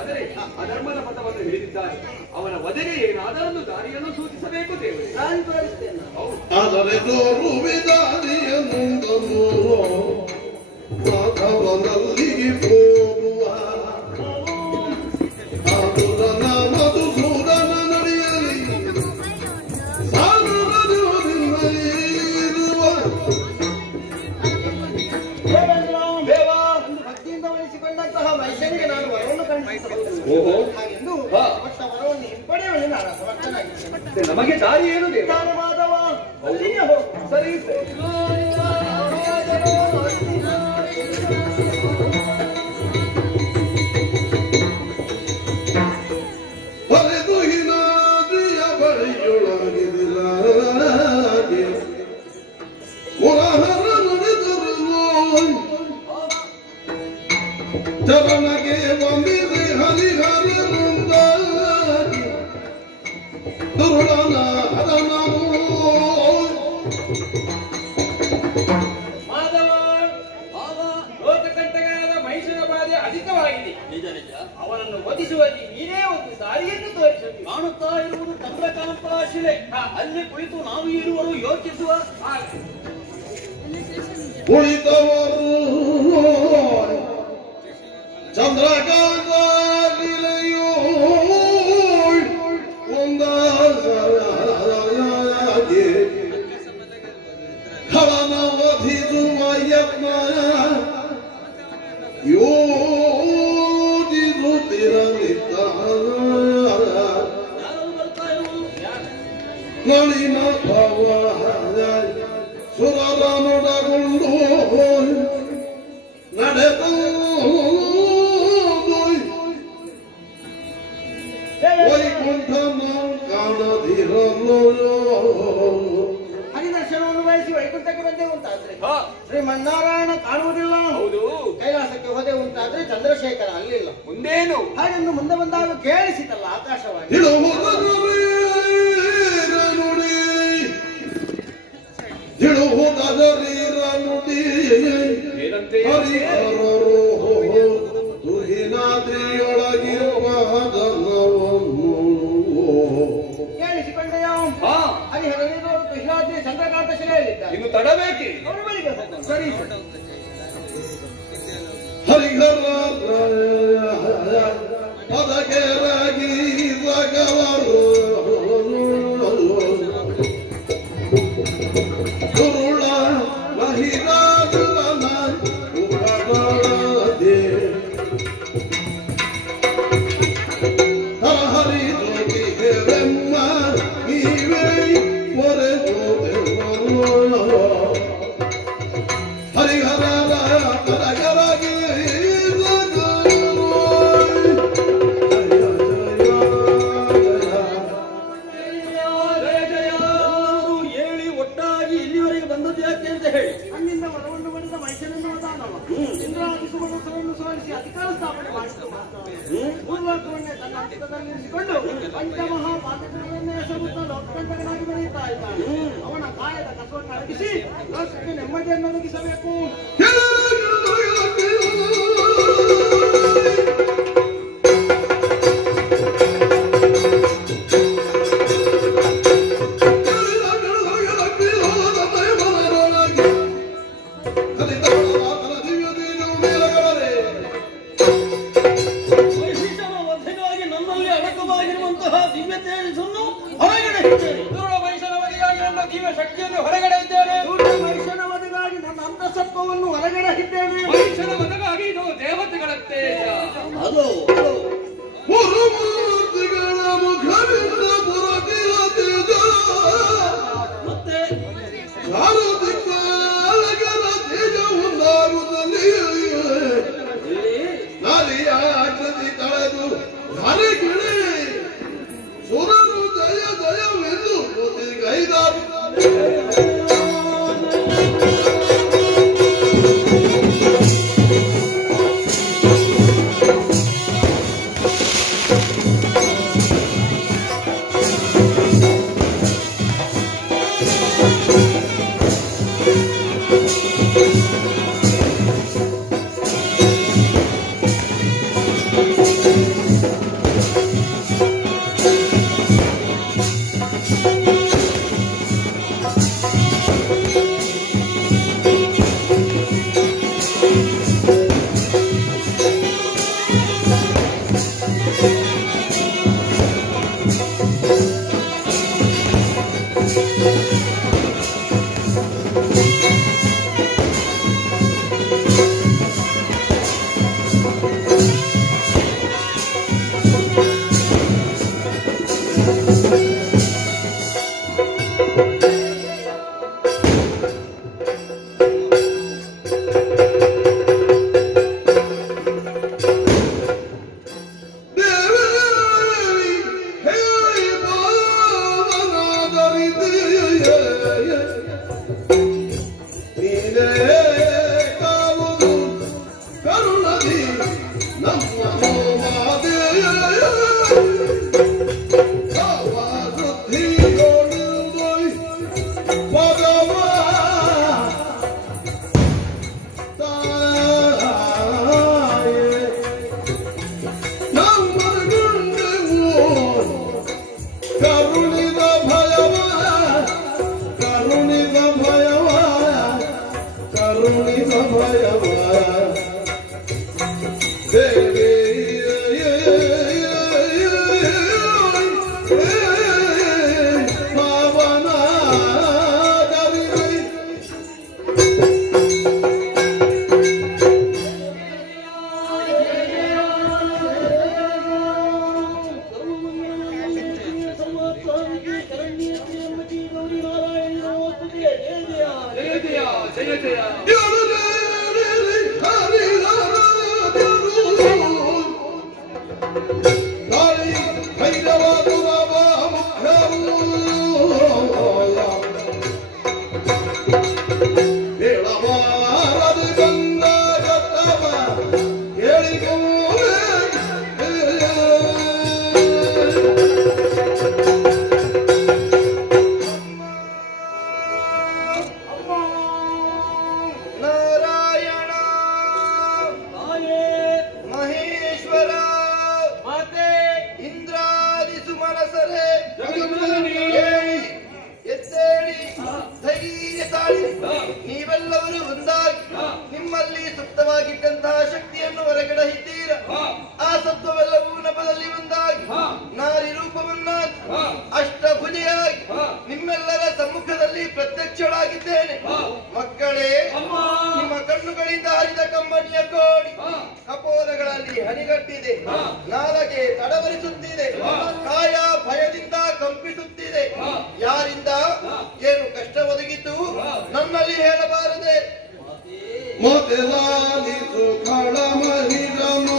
ಆದರೆ ಅಧರ್ಮದ ಪಥವನ್ನು ಹಿಡಿದಿದ್ದಾನೆ. ಅವನ ವಧೆಗೆ ಏನಾದರೂ ದಾರಿಯನ್ನು ಸೂಚಿಸಬೇಕು ದೇವರೇ. ನಾನು ತೋರಿಸ್ತೇನೆ. ಆದರೆ ಮಾಧವನಲ್ಲಿಗೆ ಹೋಗುವ ಆತುರನ ಮಧುಸೂದನ ನಡೆಯಲಿ ಸಾಧುರದಿರುವ ಭಕ್ತಿಯಿಂದ ವಹಿಸಿಕೊಂಡಂತಹ ವೈಶ್ಯನಿಗೆ ನಾನು ವರವನ್ನು ಖಂಡಿಸಬಹುದು. ಹಾಗೆಂದು ಕೊಟ್ಟ ವರವನ್ನು ಹಿಂಪಡೆಯಲು ನಾನು ಸಮರ್ಥನಾಗಿದ್ದೇನೆ. ನಮಗೆ ದಾರಿ ಏನು ದೇವ? ಮಾಧವ ಅಲ್ಲಿಗೆ ಹೋಗು. ಸರಿ ಬರೆದು ಹಿನಾದಿಯ ಬಳಿಯೊಳಗಿದಿಲ್ಲ ಪುರಹರ ನುಡಿದರು ಚರಣಗೆ ಬಂದಿದೆ ಹರಿಹರನುಂದ ದುರುಳನ ಹರನವು ಲೋಕಕಂಟಕನಾದ ಮಹಿಷನ ಬಾಧೆ ಅಧಿಕವಾಗಿದೆ. ಅವನನ್ನು ವಧಿಸುವಲ್ಲಿ ನೀನೇ ಒಂದು ದಾರಿಯನ್ನು ತೋರಿಸಬೇಕು. ಕಾಣುತ್ತಾ ಇರುವುದು ಚಂದ್ರಕಾಂತ ಶಿಲೆ. ಅಲ್ಲಿ ಕುಳಿತು ನಾವು ಇರುವರು ಯೋಚಿಸುವ ಕುಳಿತವರು ಚಂದ್ರಕಾಂತ ಲೀಲೆಯೋ ಒಂದಾಗಿ ಖಳನ ವಧಿಸುವ ಯತ್ನ ಯೋಜಿಸುತ್ತಿರಲಿದ್ದ ನಳಿನ ಭವ ಸುರರನೊಡಗೊಂಡು ನಡೆದು ವೈಕುಂಠನ ಕಾಣದಿರಲು ಹರಿದರ್ಶನವನ್ನು ಬಯಸಿ ವೈಕುಂಠಕ್ಕೆ ಬಂದೆ ಉಂಟಾದ್ರೆ ಶ್ರೀಮನ್ನಾರಾಯಣ ಕಾಣುವುದಿಲ್ಲ. ಹೌದು. ಕೈಲಾಸಕ್ಕೆ ಹೋದೆ ಉಂಟಾದ್ರೆ ಚಂದ್ರಶೇಖರ ಅಲ್ಲಿಲ್ಲ. ಮುಂದೇನು? ಹಾಗೆಂದು ಮುಂದೆ ಬಂದಾಗ ಕೇಳಿಸಿತಲ್ಲ ಆಕಾಶವಾಣಿ. ಏನಂತೆ? ತುಹಿನಾದ್ರಿಯೊಳಗಿರುವ ಕೇಳಿಸಿಕೊಂಡೆಯ ಹಾ, ಹರಿಹರನಿರೋರು ಕೃಷ್ಣಾದ್ರಿ ಚಂದ್ರಕಾಂತ ಶಿಲೆಯಲ್ಲಿದ್ದಾರೆ. ಇನ್ನು ತಡಬೇಕೆ? ಅವರ ಬಳಿಗೆ ಹೋಗೋಣ. ಸರಿ ಹರಿಹರ ಪದಕೆರಗಿ ಸಗವರು ದುರುಳ ಮಹಿರಾಜನ ಉಪಗಳದೆ ಹರಿ ಜ್ಯೋತಿಗೆರೆಮ್ಮ ನೀವೇ ಮೊರೆದು ಹರಿಹರ ಪದಕೆರಗಿ ಹೇಳಿ ಒಟ್ಟಾಗಿ ಇಲ್ಲಿವರೆಗೆ ಬಂದದ್ದು ಯಾಕೆ ಅಂತ ಹೇಳಿ ಅಲ್ಲಿಂದ ವರವನ್ನು ಪಡೆದ ವೈಶ್ಯನನ್ನು ವದಾನವ ಇಂದ್ರಾದಿ ಸುಮನಸವನ್ನು ಸೋಲಿಸಿ ಅಧಿಕಾರ ಸ್ಥಾಪನೆ ಮಾಡಿದ ಭೂಲೋಕವನ್ನೇ ತನ್ನ ಹಸ್ತದಲ್ಲಿರಿಸಿಕೊಂಡು ಪಂಚಮಹಾಪಾತಕಗಳನ್ನೇ ಎಸಗುತ್ತಾ ಲೋಕಕಂಟಕನಾಗಿ ಬೆಳೆಯುತ್ತಾ ಇದ್ದಾನೆ. ಅವನ ಕಾಯದ ಕಸವನ್ನು ಅಡಗಿಸಿ ಲೋಕಕ್ಕೆ ನೆಮ್ಮದಿಯನ್ನು ಒದಗಿಸಬೇಕು. ವೈಶಿಷ್ಟ್ಯನ ವಧೆಗಾಗಿ ನನ್ನಲ್ಲಿ ಅಡಕವಾಗಿರುವಂತಹ ದಿವ್ಯ ತೇಜಸ್ಸನ್ನು ಹೊರಗಡೆ ಇಟ್ಟೇನೆ. ದುರುಳ ಮನುಷ್ಯನ ಬಗೆಯಾಗಿ ನನ್ನ ದಿವ್ಯ ಶಕ್ತಿಯನ್ನು ಹೊರಗಡೆ ಇದ್ದೇನೆ. ಮನುಷ್ಯನ ವಧೆಗಾಗಿ ನನ್ನ ಅಂತಸತ್ವವನ್ನು ಹೊರಗಡೆ ಇದ್ದೇನೆ. ಮನುಷ್ಯನ ಬದಲಾಗಿ ಇದು ದೇವತೆಗಳ ತೇಜ. ಅದು ಮೂರ್ತಿಗಳ ಮುಖವಿಂದ ಪುರತಿಯ ತೇಜ ಮತ್ತೆ ಸಾರುದಿಕ್ಕರ ತೇಜ ಒಂದಾಗುತ್ತಲೇ ನಾಲಿಯ ಕೃತಿ ತಳೆದು ಹರಿಗಿಳಿ ಸುರರು ಜಯ ಜಯವೆಂದು ಗೈದಾರು ನೀವೆಲ್ಲವರು ಒಂದಾಗಿ ನಿಮ್ಮಲ್ಲಿ ಸುಪ್ತವಾಗಿದ್ದಂತಹ ಶಕ್ತಿಯನ್ನು ಹೊರಗಡೆಯಿದ್ದೀರಾ. ಆ ಸತ್ವವೆಲ್ಲವೂ ನಭದಲ್ಲಿ ಒಂದಾಗಿ ನಾರಿ ರೂಪವನ್ನಾಗಿ ಅಷ್ಟಭುಜೆಯಾಗಿ ನಿಮ್ಮೆಲ್ಲರ ಸಮ್ಮುಖದಲ್ಲಿ ಪ್ರತ್ಯಕ್ಷಳಾಗಿದ್ದೇನೆ. ಮಕ್ಕಳೇ, ನಿಮ್ಮ ಕಣ್ಣುಗಳಿಂದ ಹರಿದ ಕಂಬನಿಯ ಕೋಡಿ ಕಪೋಲಗಳಲ್ಲಿ ಹನಿಗಟ್ಟಿದೆ, ನಾಲಗೆ ತಡವರಿಸುತ್ತಿದೆ, ಕಾಯ ಭಯದಿಂದ ಕಂಪಿಸುತ್ತಿದೆ. ಯಾರಿಂದ ಏನು ಕಷ್ಟ ಒದಗಿತು ನನ್ನಲ್ಲಿ ಹೇಳಬಾರದೆ. ಮೊದಲಾಲಿಸು ಕಳಮಹಿರನು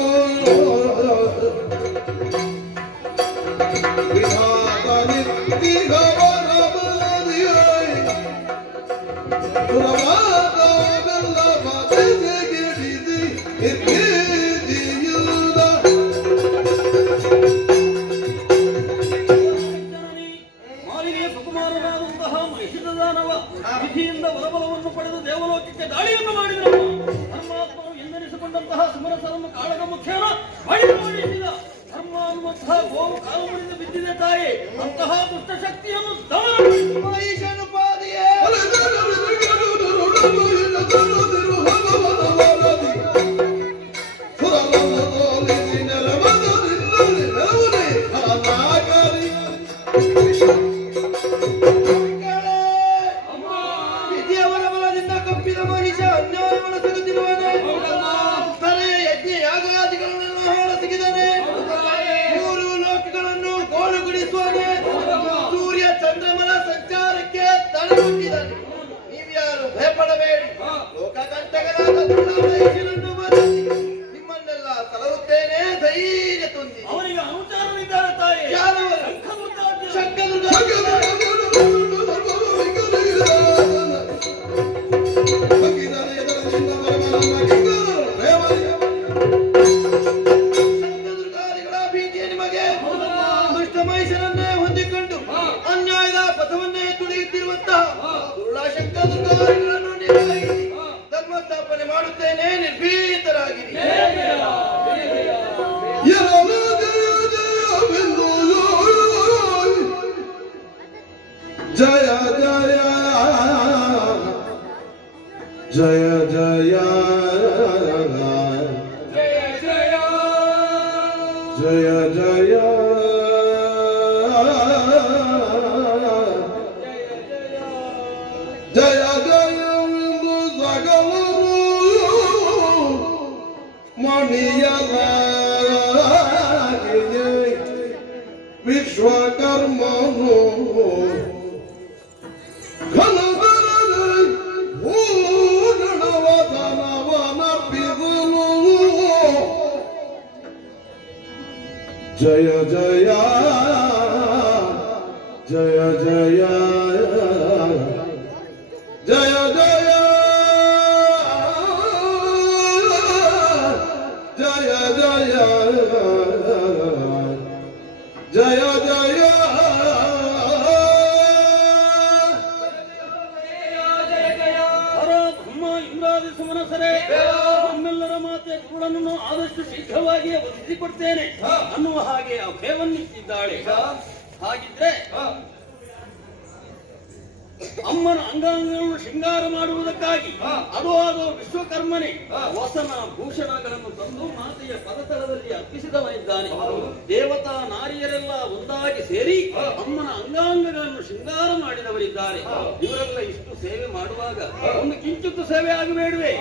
ವಿಧಾತ ನಿತ್ತಿಗವರ ಬದಿಯಾಯಿ ಸುರವಾದವೆಲ್ಲ ಬದೆಗೆಡಿದಿ ಇದ್ದೀಯುದ ಮಾಲಿನಿಯ ಸುಕುಮಾರನಾದಂತಹ ಮಹಿಷದಾನವ ವಿಧಿಯಿಂದ ಬಲಬಲವನ್ನು ಪಡೆದು ದೇವಲೋಕಕ್ಕೆ ದಾಳಿಯನ್ನು ಮಾಡಿದನು. ಧರ್ಮಾತ್ಮನು ಎಂದೆನಿಸಿಕೊಂಡಂತಹ ಸುಮರಸರನ್ನು ಕಾಳಗ ಮುಖ್ಯನ ಮಾಡಿದ ಧರ್ಮಾನುವಂತಹ ಗೋವು ಕಾಲು ಮುರಿದು ಬಿದ್ದಿದೆ ತಾಯಿ. ಅಂತಹ ದುಷ್ಟ ಶಕ್ತಿಯನ್ನು ಮಹಿಷನು ಪಾದಿಯೇ ವಿಧಿಯ ಬಲಬಲದಿಂದ ಕಪ್ಪಿದ ಮಹಿಷ ಅನ್ಯಾಯಗೊಳಿಸುತ್ತಿರುವನೇ. ತಲೆಯ ಯಜ್ಞ ಯಾಗಾದಿಗಳನ್ನೆಲ್ಲ ಹೊರಸಿಗಿದನೆ. ಮೂರು ಲೋಕಗಳನ್ನು ಗೋಳುಗುಡಿಸುವನೆ. ಸೂರ್ಯ ಚಂದ್ರಮನ ಸಂಚಾರಕ್ಕೆ ತಡೆ ಹುಟ್ಟಿದನೆ. ನೀವ್ಯಾರು ಭಯಪಡಬೇಡಿ. ಲೋಕಕಂಟಕರಾದ ಮಹಿಷನನ್ನು ಬಂಧಿಸಿ ನಿಮ್ಮನ್ನೆಲ್ಲ ಸಲಹುತ್ತೇನೆ. ಧೈರ್ಯ ತುಂಬಿ. ಅವರಿಗೆ ಅನುಚಾರವಿದ್ದಾರೆ ತಾಯಿ. ಯಾರವರು? ಶಂಕದುರ್ಗ ಶಂಕದುರ್ಗಾದಿಗಳ ಭೀತಿಯ ನಿಮಗೆ. ದುಷ್ಟ ಮಹಿಷನನ್ನೇ ಹೊಂದಿಕೊಂಡು ಅನ್ಯಾಯದ ಪಥವನ್ನೇ ತುಳಿಯುತ್ತಿರುವಂತಹ ದುರುಳ ಶಂಕದುರ್ಗಾದಿಗಳನ್ನು ನಿರ್ವಹಿಸಿ ಧರ್ಮ ಸ್ಥಾಪನೆ ಮಾಡುತ್ತೇನೆ. ನಿರ್ಭೀತರಾಗಿರಿ. ಜಯ ಜಯ ಜಯ ಜಯ ಜಯ ಜಯ ಜಯ ಜಯವೆಂದು ಸಕಲರು ಮಣಿಯಲಾಗಿಯೇ ವಿಶ್ವಕರ್ಮನು ಜಯ ಜಯ ಜಯ ಜಯ ಜಯ ಜಯ ಜಯ ಜಯ ಜಯ ಜಯ ಇಂದ್ರಾದಿ ಸುಮನಸರೇ, ನಮ್ಮೆಲ್ಲರ ಮಾತೆಯ ಗುರುಳನ್ನು ಆದಷ್ಟು ಶೀಘ್ರವಾಗಿಯೇ ಒದಗಿಸಿಕೊಡ್ತೇನೆ ಅನ್ನುವ ಹಾಗೆ ಅಭಯವನ್ನಿಟ್ಟಿದ್ದಾಳೆ. ಹಾಗಿದ್ರೆ ಅಮ್ಮನ ಅಂಗಾಂಗಗಳನ್ನು ಶೃಂಗಾರ ಮಾಡುವುದಕ್ಕಾಗಿ ಅದು ವಿಶ್ವಕರ್ಮನೇ ವಸನ ಭೂಷಣಗಳನ್ನು ತಂದು ಮಾತೆಯ ಪದತಳದಲ್ಲಿ ಅರ್ಪಿಸಿದವ ಇದ್ದಾನೆ. ದೇವತಾ ನಾರಿಯರೆಲ್ಲ ಒಂದಾಗಿ ಸೇರಿ ಅಮ್ಮನ ಅಂಗಾಂಗಗಳನ್ನು ಶೃಂಗಾರ ಮಾಡಿದವರಿದ್ದಾರೆ. ಇವರೆಲ್ಲ ಇಷ್ಟು ಸೇವೆ ಮಾಡುವಾಗ ಒಂದು ಕಿಂಚಿತ್ತು ಸೇವೆ ಆಗಬೇಡುವೆ?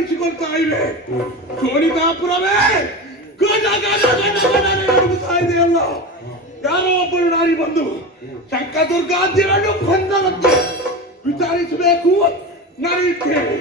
ಕಾಣಿಸಿಕೊಳ್ತಾ ಇವೆ. ಶೋಣಿತಾಪುರವೇ ಗಜ ಗಜ ಗಜ ಗಜ ನಡುಗುತ್ತಾ ಇದೆಯಲ್ಲ. ಯಾರೋ ಒಬ್ಬರು ನಾರಿ ಬಂದು ಶಂಕದುರ್ಗಾದ್ಯರನ್ನು ಕೊಂದರಂತೆ ವಿಚಾರಿಸಬೇಕು. ನಡೆಯುತ್ತೇವೆ.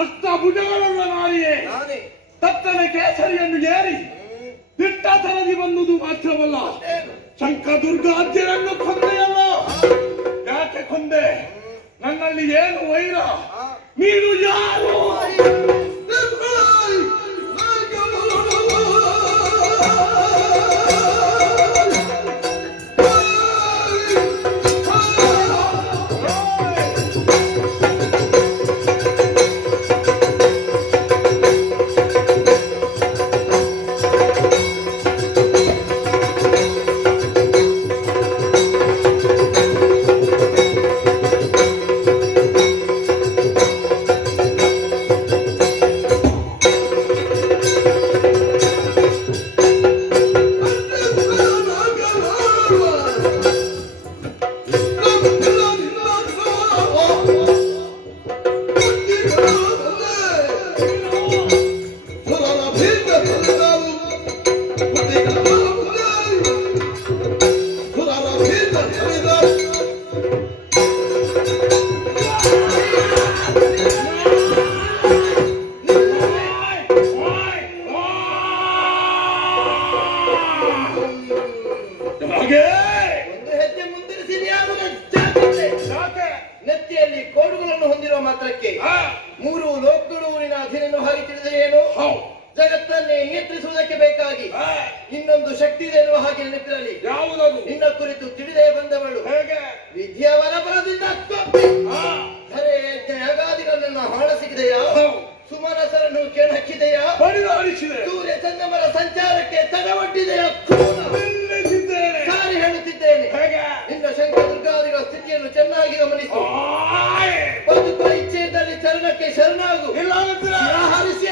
ಅಷ್ಟಭುಜಗಳುಳ್ಳ ನಾರಿಯೇ ತತ್ತನ ಕೇಸರಿಯನ್ನು ಏರಿ ದಿಟ್ಟತನದಿ ಬಂದುದು ಮಾತ್ರವಲ್ಲ, ಶಂಕದುರ್ಗಾದ್ಯರನ್ನು ಕೊಂದೆಯಲ್ಲ. ಯಾಕೆ ಕೊಂದೆ? ನನ್ನಲ್ಲಿ ಏನು ವೈರ? ನೀನು ಯಾರು? ನೆತ್ತಿಯಲ್ಲಿ ಕೋಡುಗಳನ್ನು ಹೊಂದಿರುವ ಮಾತ್ರಕ್ಕೆ ಮೂರು ಲೋಕಗಳು ಊರಿನ ಅಧೀನನ್ನು ಹಾಗೆ ತಿಳಿದ ಏನು? ಜಗತ್ತನ್ನೇ ನಿಯಂತ್ರಿಸುವುದಕ್ಕೆ ಬೇಕಾಗಿ ಇನ್ನೊಂದು ಶಕ್ತಿ ಇದೆ ಎನ್ನುವ ಹಾಗೆ ನೆನಪಿರಲಿ. ನಿನ್ನ ಕುರಿತು ತಿಳಿದೇ ಬಂದವಳು ವಿದ್ಯಾವರ ಬಲದಿಂದ ಧರೆ ಯಾಗಾದಿಗಳನ್ನ ಹಾಳಸಿಗಿದೆಯಾ? ಸುಮನಸರನ್ನು ಕೆಣಕಿದೆಯಾ? ಸೂರ್ಯ ಚಂದ್ರಮರ ಸಂಚಾರಕ್ಕೆ ತಡವಟ್ಟಿದೆಯಾ? ಸಾರಿ ಹೇಳುತ್ತಿದ್ದೇನೆ, ನಿನ್ನ ಶಂಕದುರ್ಗಾದಿಗಳ ಸ್ಥಿತಿಯನ್ನು ಚೆನ್ನಾಗಿ ಗಮನಿಸು. ಬದುಕುವ ಇಚ್ಛೆ ಇದ್ದಲ್ಲಿ ಚರಣಕ್ಕೆ ಶರಣಾಗು. ಹರಿಸಿ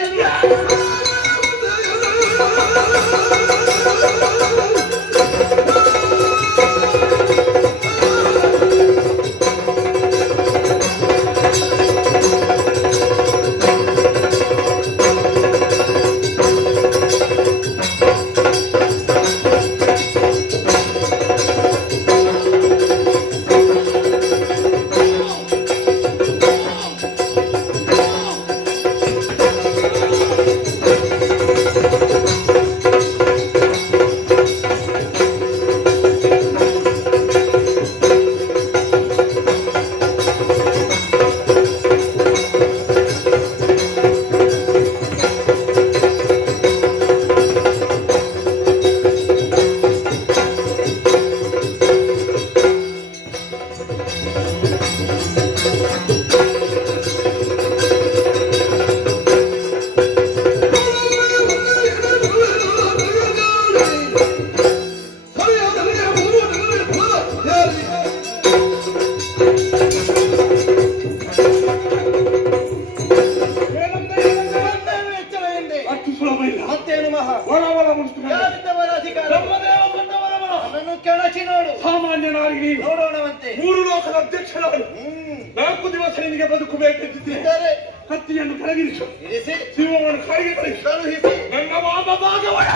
ಉಂಟು. ಯಾರಿದ್ದವರ ಅಧಿಕಾರ ಬ್ರಹ್ಮದೇವ ಬಂದವರವರ ಅದನ್ನು ಕೆಣಚಿ ನೋಡು. ಸಾಮಾನ್ಯ ನಾರಿಗೆ ನೀನು ನೋಡೋಣವಂತೆ. 3 ಲೋಕದ ಅಧ್ಯಕ್ಷರಾಗಿ 4 ದಿವಸ ನಿನಗೆ ಬದುಕಬೇಕೆಂದಿದ್ದರೆ ಕತ್ತಿಯನ್ನು ಕೆಳಗಿರಿಸು, ಇರಿಸಿ ಶಿವವನ್ನು ಕಾಯಿಗೆ ಕಳಿಸು, ಕಳುಹಿಸಿ ನನ್ನ ವಾಮಭಾಗವಯ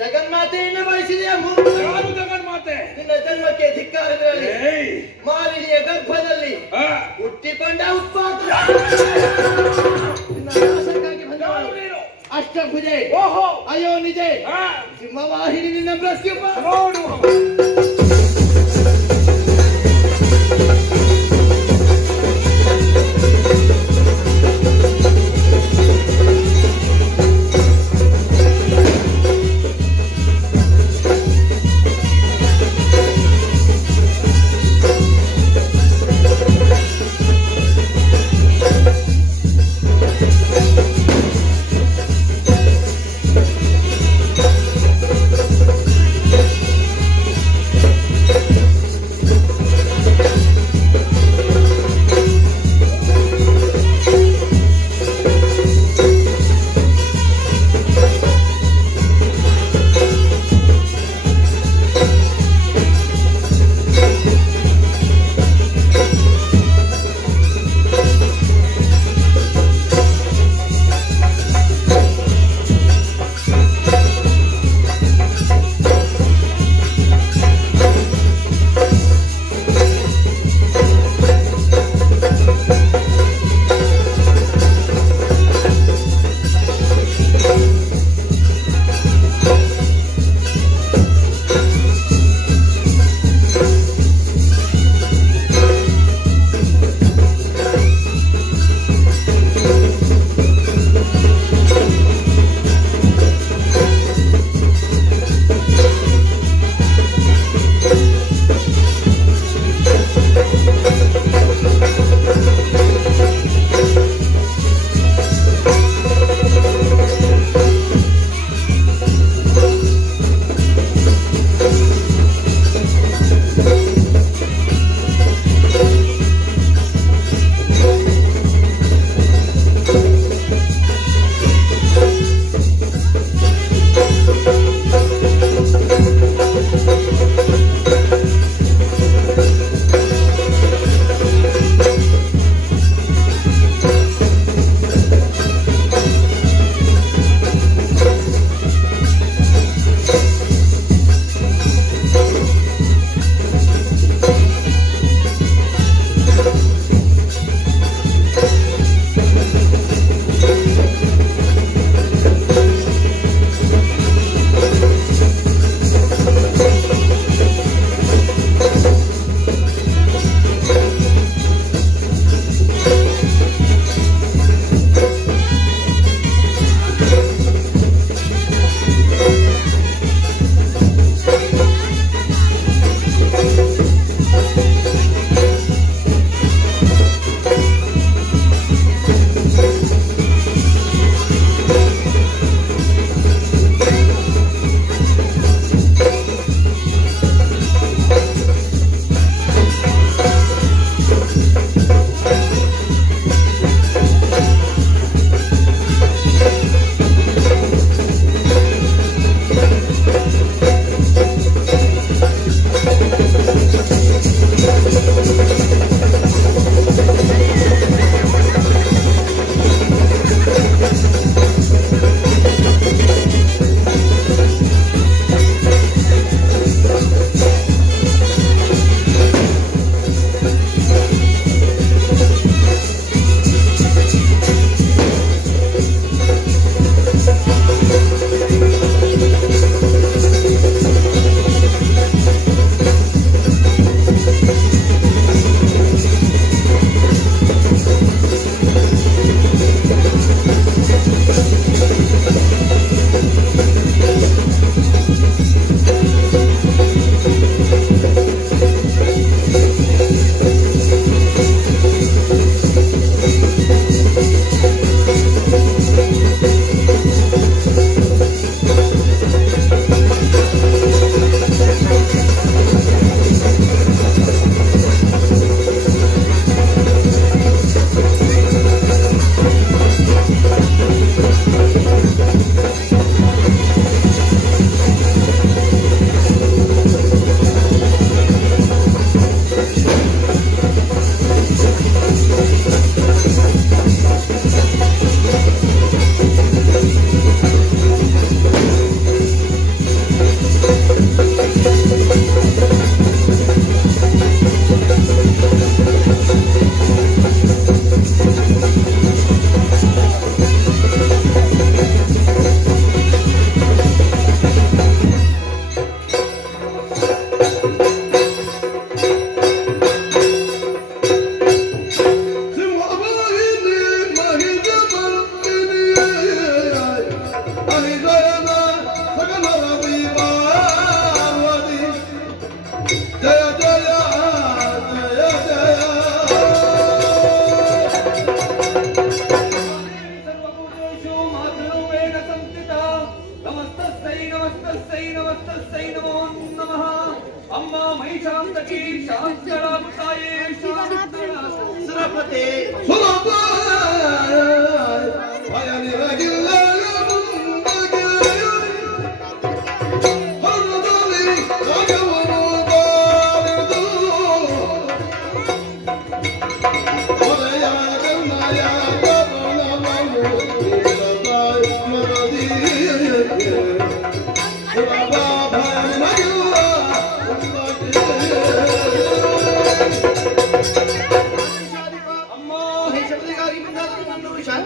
ಜಗನ್ಮಾತೆಯನ್ನು ಬಳಸಿದೆಯಾ? ಯಾರು ಜಗನ್ಮಾತೆ? ನಿನ್ನ ಜನ್ಮಕ್ಕೆ ಧಿಕ್ಕಾರದಲ್ಲಿ ಮಾಲಿನಿಯ ಗರ್ಭದಲ್ಲಿ ಹುಟ್ಟಿಕೊಂಡ ಉತ್ಪಾತ ನಾಶಕ್ಕಾಗಿ ಬಂದವಳು ಅಷ್ಟಭುಜೆ. ಓಹೋ ಅಯ್ಯೋ ನಿಜ ಸಿಂಹವಾಹಿನಿ ನಿನ್ನ ಮೃತ್ಯು ನೋಡು.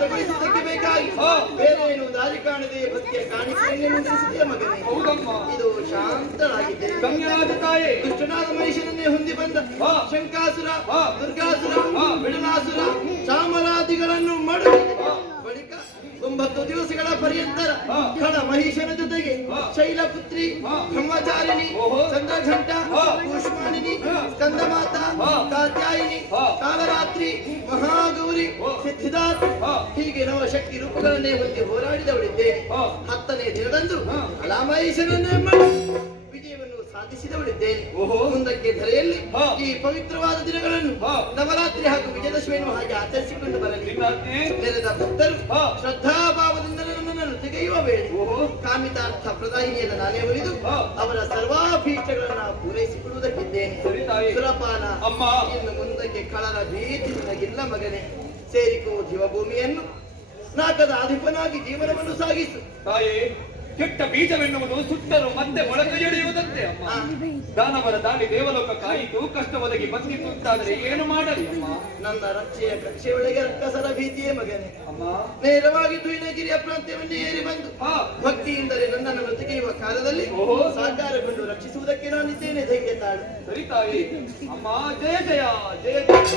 ಶಾಂತಗೊಳಿಸುವುದಕ್ಕೆ ಬೇಕಾಗಿ ಬೇರೆ ಏನು ದಾರಿ ಕಾಣದೆ ಭಕ್ತಿಯ ಕಾಣಿಕೆಯನ್ನೇ ಮುಂದಿರಿಸಿದೆಯ ಮಗನೇ. ಹೌದಮ್ಮ. ಇದು ಶಾಂತಳಾಗಿದ್ದೇನೆ. ಗಮ್ಯನಾದ ತಾಯೇ. ದುಷ್ಟನಾದ ಮನುಷ್ಯನನ್ನೇ ಹೊಂದಿ ಬಂದ ಶಂಕಾಸುರ, ದುರ್ಗಾಸುರ, ಬಿಡಲಾಸುರ, ಚಾಮರಾದಿಗಳನ್ನು ಮಡುಗಿ ಬಳಿಕ 9 ದಿವಸಗಳ ಪರ್ಯಂತರ ಖಳ ಮಹಿಷನ ಜೊತೆಗೆ ಶೈಲಪುತ್ರಿ, ಬ್ರಹ್ಮಚಾರಿಣಿ, ಚಂದ್ರಘಂಟ, ಕೂಷ್ಮಾಣಿನಿ, ಸ್ಕಂದಮಾತ, ಕಾತ್ಯಾಯಿನಿ, ಕಾಲರಾತ್ರಿ, ಮಹಾಗೌರಿ, ಸಿದ್ಧಿದಾತ್ ಹೀಗೆ ನವಶಕ್ತಿ ರೂಪಗಳನ್ನೇ ಹೊಂದಿ ಹೋರಾಡಿದವಳಿದ್ದೇನೆ. 10ನೇ ದಿನದಂದು ಕಲಾಮಹಿಷನನ್ನೇ ಮಾಡಿ ವಿಜಯವನ್ನು ಸಾಧಿಸಿದವಳಿದ್ದೇನೆ. ಮುಂದಕ್ಕೆ ಧರೆಯಲ್ಲಿ ಈ ಪವಿತ್ರವಾದ ದಿನಗಳನ್ನು ನವರಾತ್ರಿ ಹಾಗೂ ವಿಜಯದಶಮಿಯನ್ನು ಹಾಗೆ ಆಚರಿಸಿಕೊಂಡು ಬರಲಿ. ನೆರೆದ ಭಕ್ತರು ಶ್ರದ್ಧಾಭಾವದಿಂದ ನನ್ನನ್ನು ತೆಗೆಯುವ ವೇಳೆ ಕಾಮಿತಾರ್ಥ ಪ್ರದಾಯಿನಿಯಾದ ನಾನೇ ಒಲಿದು ಅವರ ಸರ್ವಾಭೀಷ್ಟಗಳನ್ನ ಪೂರೈಸಿಕೊಡುವುದಕ್ಕಿದ್ದೇನೆ. ಸುರಪಾನ, ಇನ್ನು ಮುಂದಕ್ಕೆ ಕಳರ ಭೀತಿ ನಿನಗಿಲ್ಲ ಮಗನೇ. ಸೇರಿಕೋ ಜೀವಭೂಮಿಯನ್ನು, ನಾಕದ ಅಧಿಪನಾಗಿ ಜೀವನವನ್ನು ಸಾಗಿಸು. ತಾಯೇ, ಕೆಟ್ಟ ಬೀಜವೆನ್ನುವುದು ಸುಟ್ಟರು ಮತ್ತೆ ಮೊಳಕೆಯೊಡೆಯುವುದಂತೆ ಅಮ್ಮ. ದಾನವರ ದಾಳಿ ದೇವಲೋಕ ಕಾಯಿತು, ಕಷ್ಟ ಒದಗಿ ಬಂದಿತ್ತು ಅಂತಾದರೆ ಏನು ಮಾಡಲಿ ಅಮ್ಮ? ನನ್ನ ರಕ್ಷೆಯ ಕಕ್ಷೆಯೊಳಗೆ ರಕ್ಕಸರ ಭೀತಿಯೇ ಮಗನೇ. ಅಮ್ಮ, ನೇರವಾಗಿ ದುಯಿನಗಿರಿಯ ಪ್ರಾಂತ್ಯವನ್ನೇ ಏರಿ ಬಂದು ಭಕ್ತಿಯಿಂದಲೇ ನನ್ನನ್ನು ತೆಗೆಯುವ ಕಾಲದಲ್ಲಿ ಸಾಕಾರಗೊಂಡು ರಕ್ಷಿಸುವುದಕ್ಕೆ ನಾನಿದ್ದೇನೆ. ಧೈರ್ಯ ತಾಳು. ಸರಿ ತಾಯಿ. ಅಮ್ಮ, ಜಯ ಜಯ ಜಯ ಜಯ.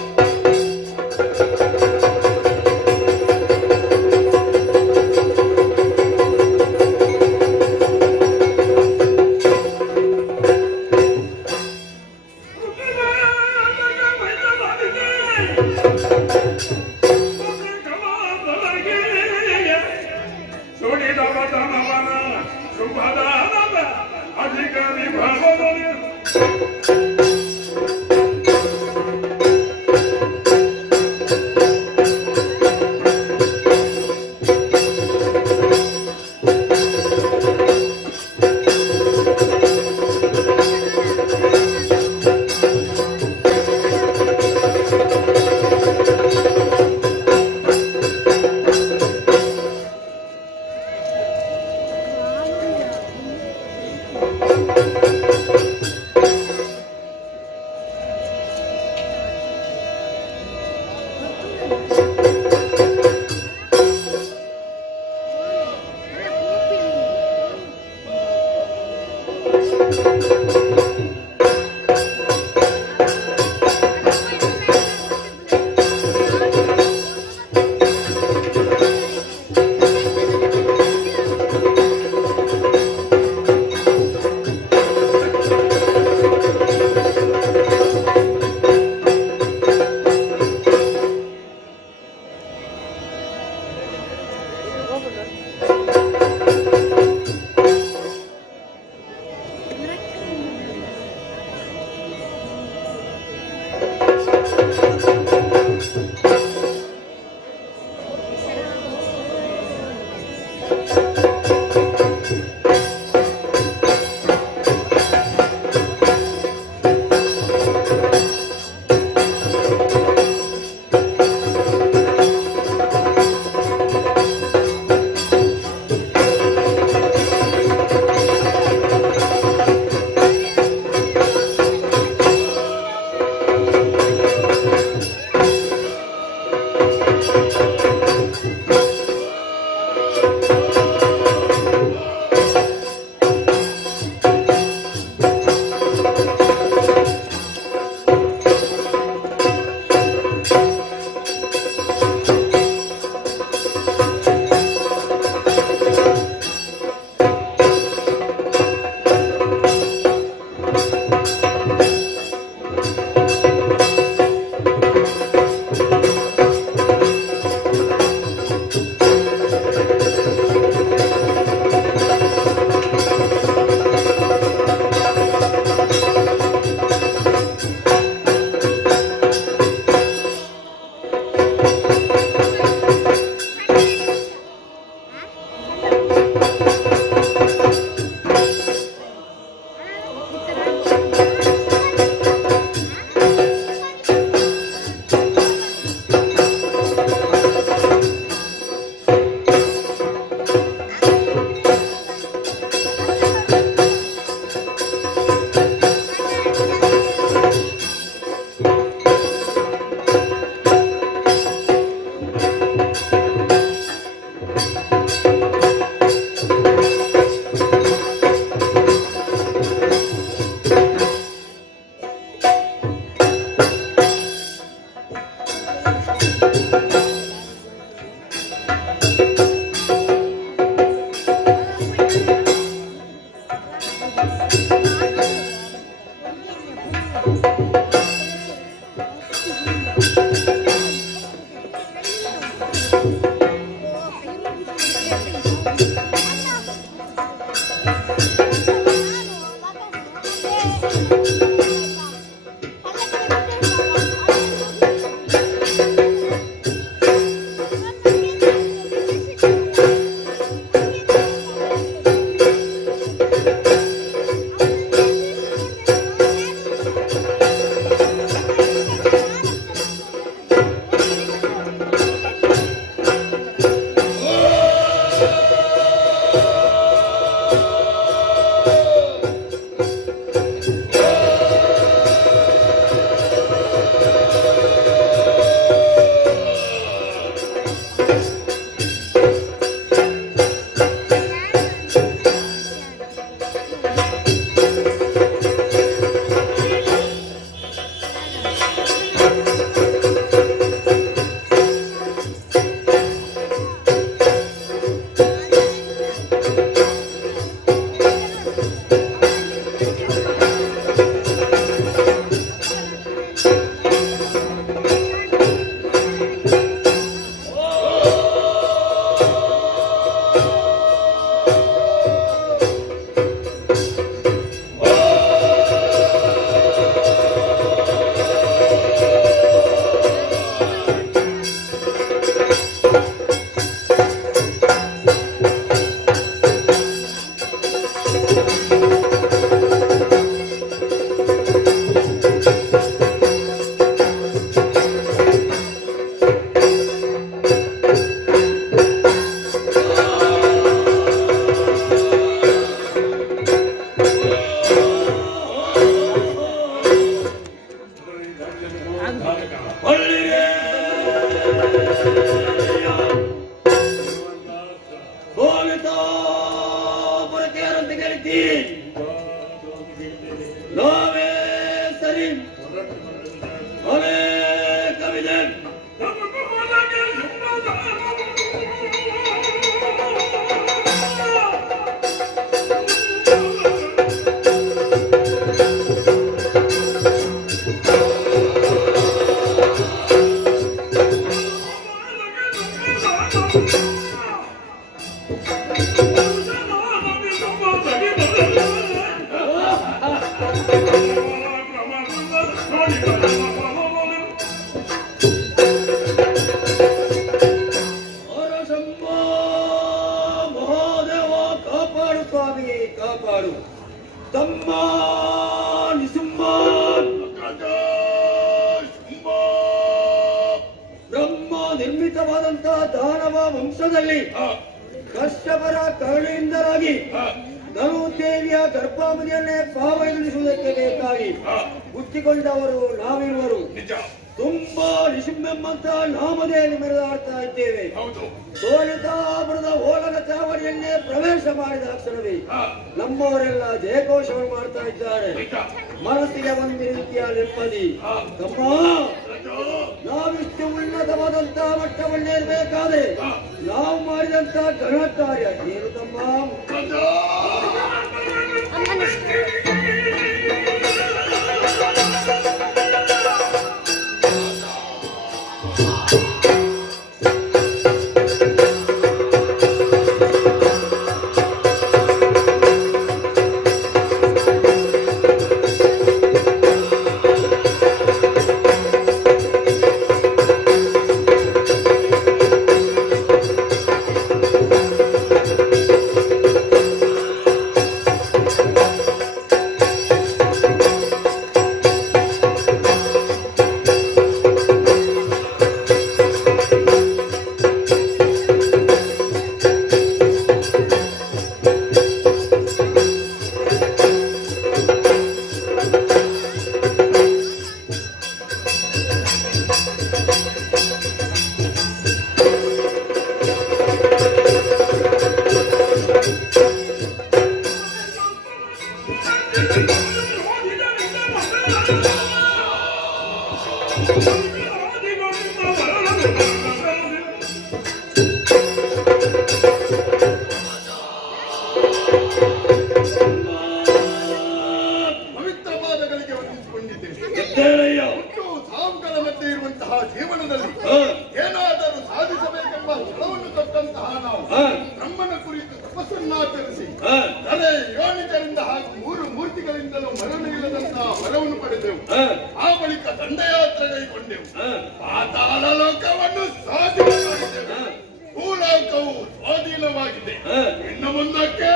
ನಿರ್ಮಿತವಾದಂತಹ ದಾನವ ವಂಶದಲ್ಲಿ ಕಶ್ಯಪರ ಕರುಣೆಯಿಂದರಾಗಿ ಧನುದೇವಿಯ ಗರ್ಭಾವಧಿಯನ್ನೇ ಪಾವನಿಸುವುದಕ್ಕೆ ಬೇಕಾಗಿ ಹುಟ್ಟಿಕೊಂಡವರು ನಾವಿರುವರು. ತುಂಬಾ ನಿಶುಂಬೆಂಬಂತ ನಾಮಧೇಯಲ್ಲಿ ಮೆರೆದಾಡ್ತಾ ಇದ್ದೇವೆ. ಸೋಲಿತಾಪುರದ ಓಲಗ ಚಾವಡಿಯನ್ನೇ ಪ್ರವೇಶ ಮಾಡಿದ ಕ್ಷಣವೇ ನಮ್ಮವರೆಲ್ಲ ಜಯಘೋಷವನ್ನು ಮಾಡ್ತಾ ಇದ್ದಾರೆ. ಮನಸ್ಸಿಗೆ ಒಂದು ರೀತಿಯ ನೆಮ್ಮದಿ. ತಮ್ಮ ನಾವಿಷ್ಟು ಉನ್ನತವಾದಂತಹ ಮಟ್ಟವನ್ನೇರಬೇಕಾದ್ರೆ ನಾವು ಮಾಡಿದಂತ ಘನ ಕಾರ್ಯ ಏನು ತಮ್ಮ? ಸಾವುಗಳ ಮಧ್ಯೆ ಇರುವಂತಹ ಜೀವನದಲ್ಲಿ ಏನಾದರೂ ಸಾಧಿಸಬೇಕೆಂಬ ಛಲವನ್ನು ತೊಟ್ಟಂತಹ ನಾವು ಬ್ರಹ್ಮನ ಕುರಿತು ತಪಸ್ಸನ್ನಾಚರಿಸಿ ತಲೆ ಯೋನಿಕರಿಂದ ಹಾಗೂ 3 ಮೂರ್ತಿಗಳಿಂದಲೂ ಮರಣವಿಲ್ಲದಂತಹ ವರವನ್ನು ಪಡೆದೆವು. ಆ ಬಳಿಕ ದಂಡಯಾತ್ರೆ ಕೈಗೊಂಡೆವು. ಪಾತಾಳ ಲೋಕವನ್ನು ಸ್ವಾಧೀನ ಮಾಡಿದೆವು. ಭೂಲೋಕವು ಸ್ವಾಧೀನವಾಗಿದೆ. ಇನ್ನು ಮುಂದಕ್ಕೆ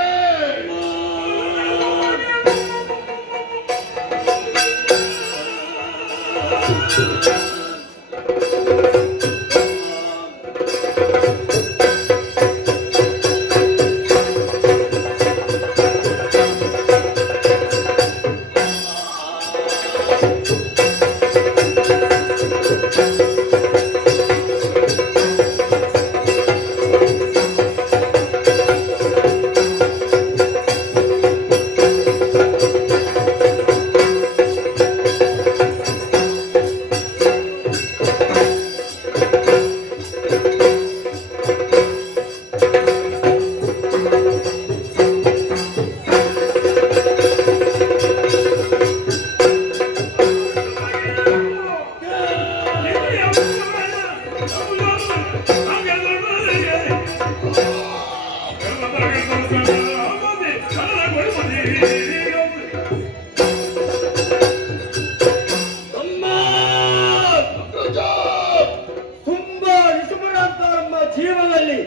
ಲೋಕದಲ್ಲಿ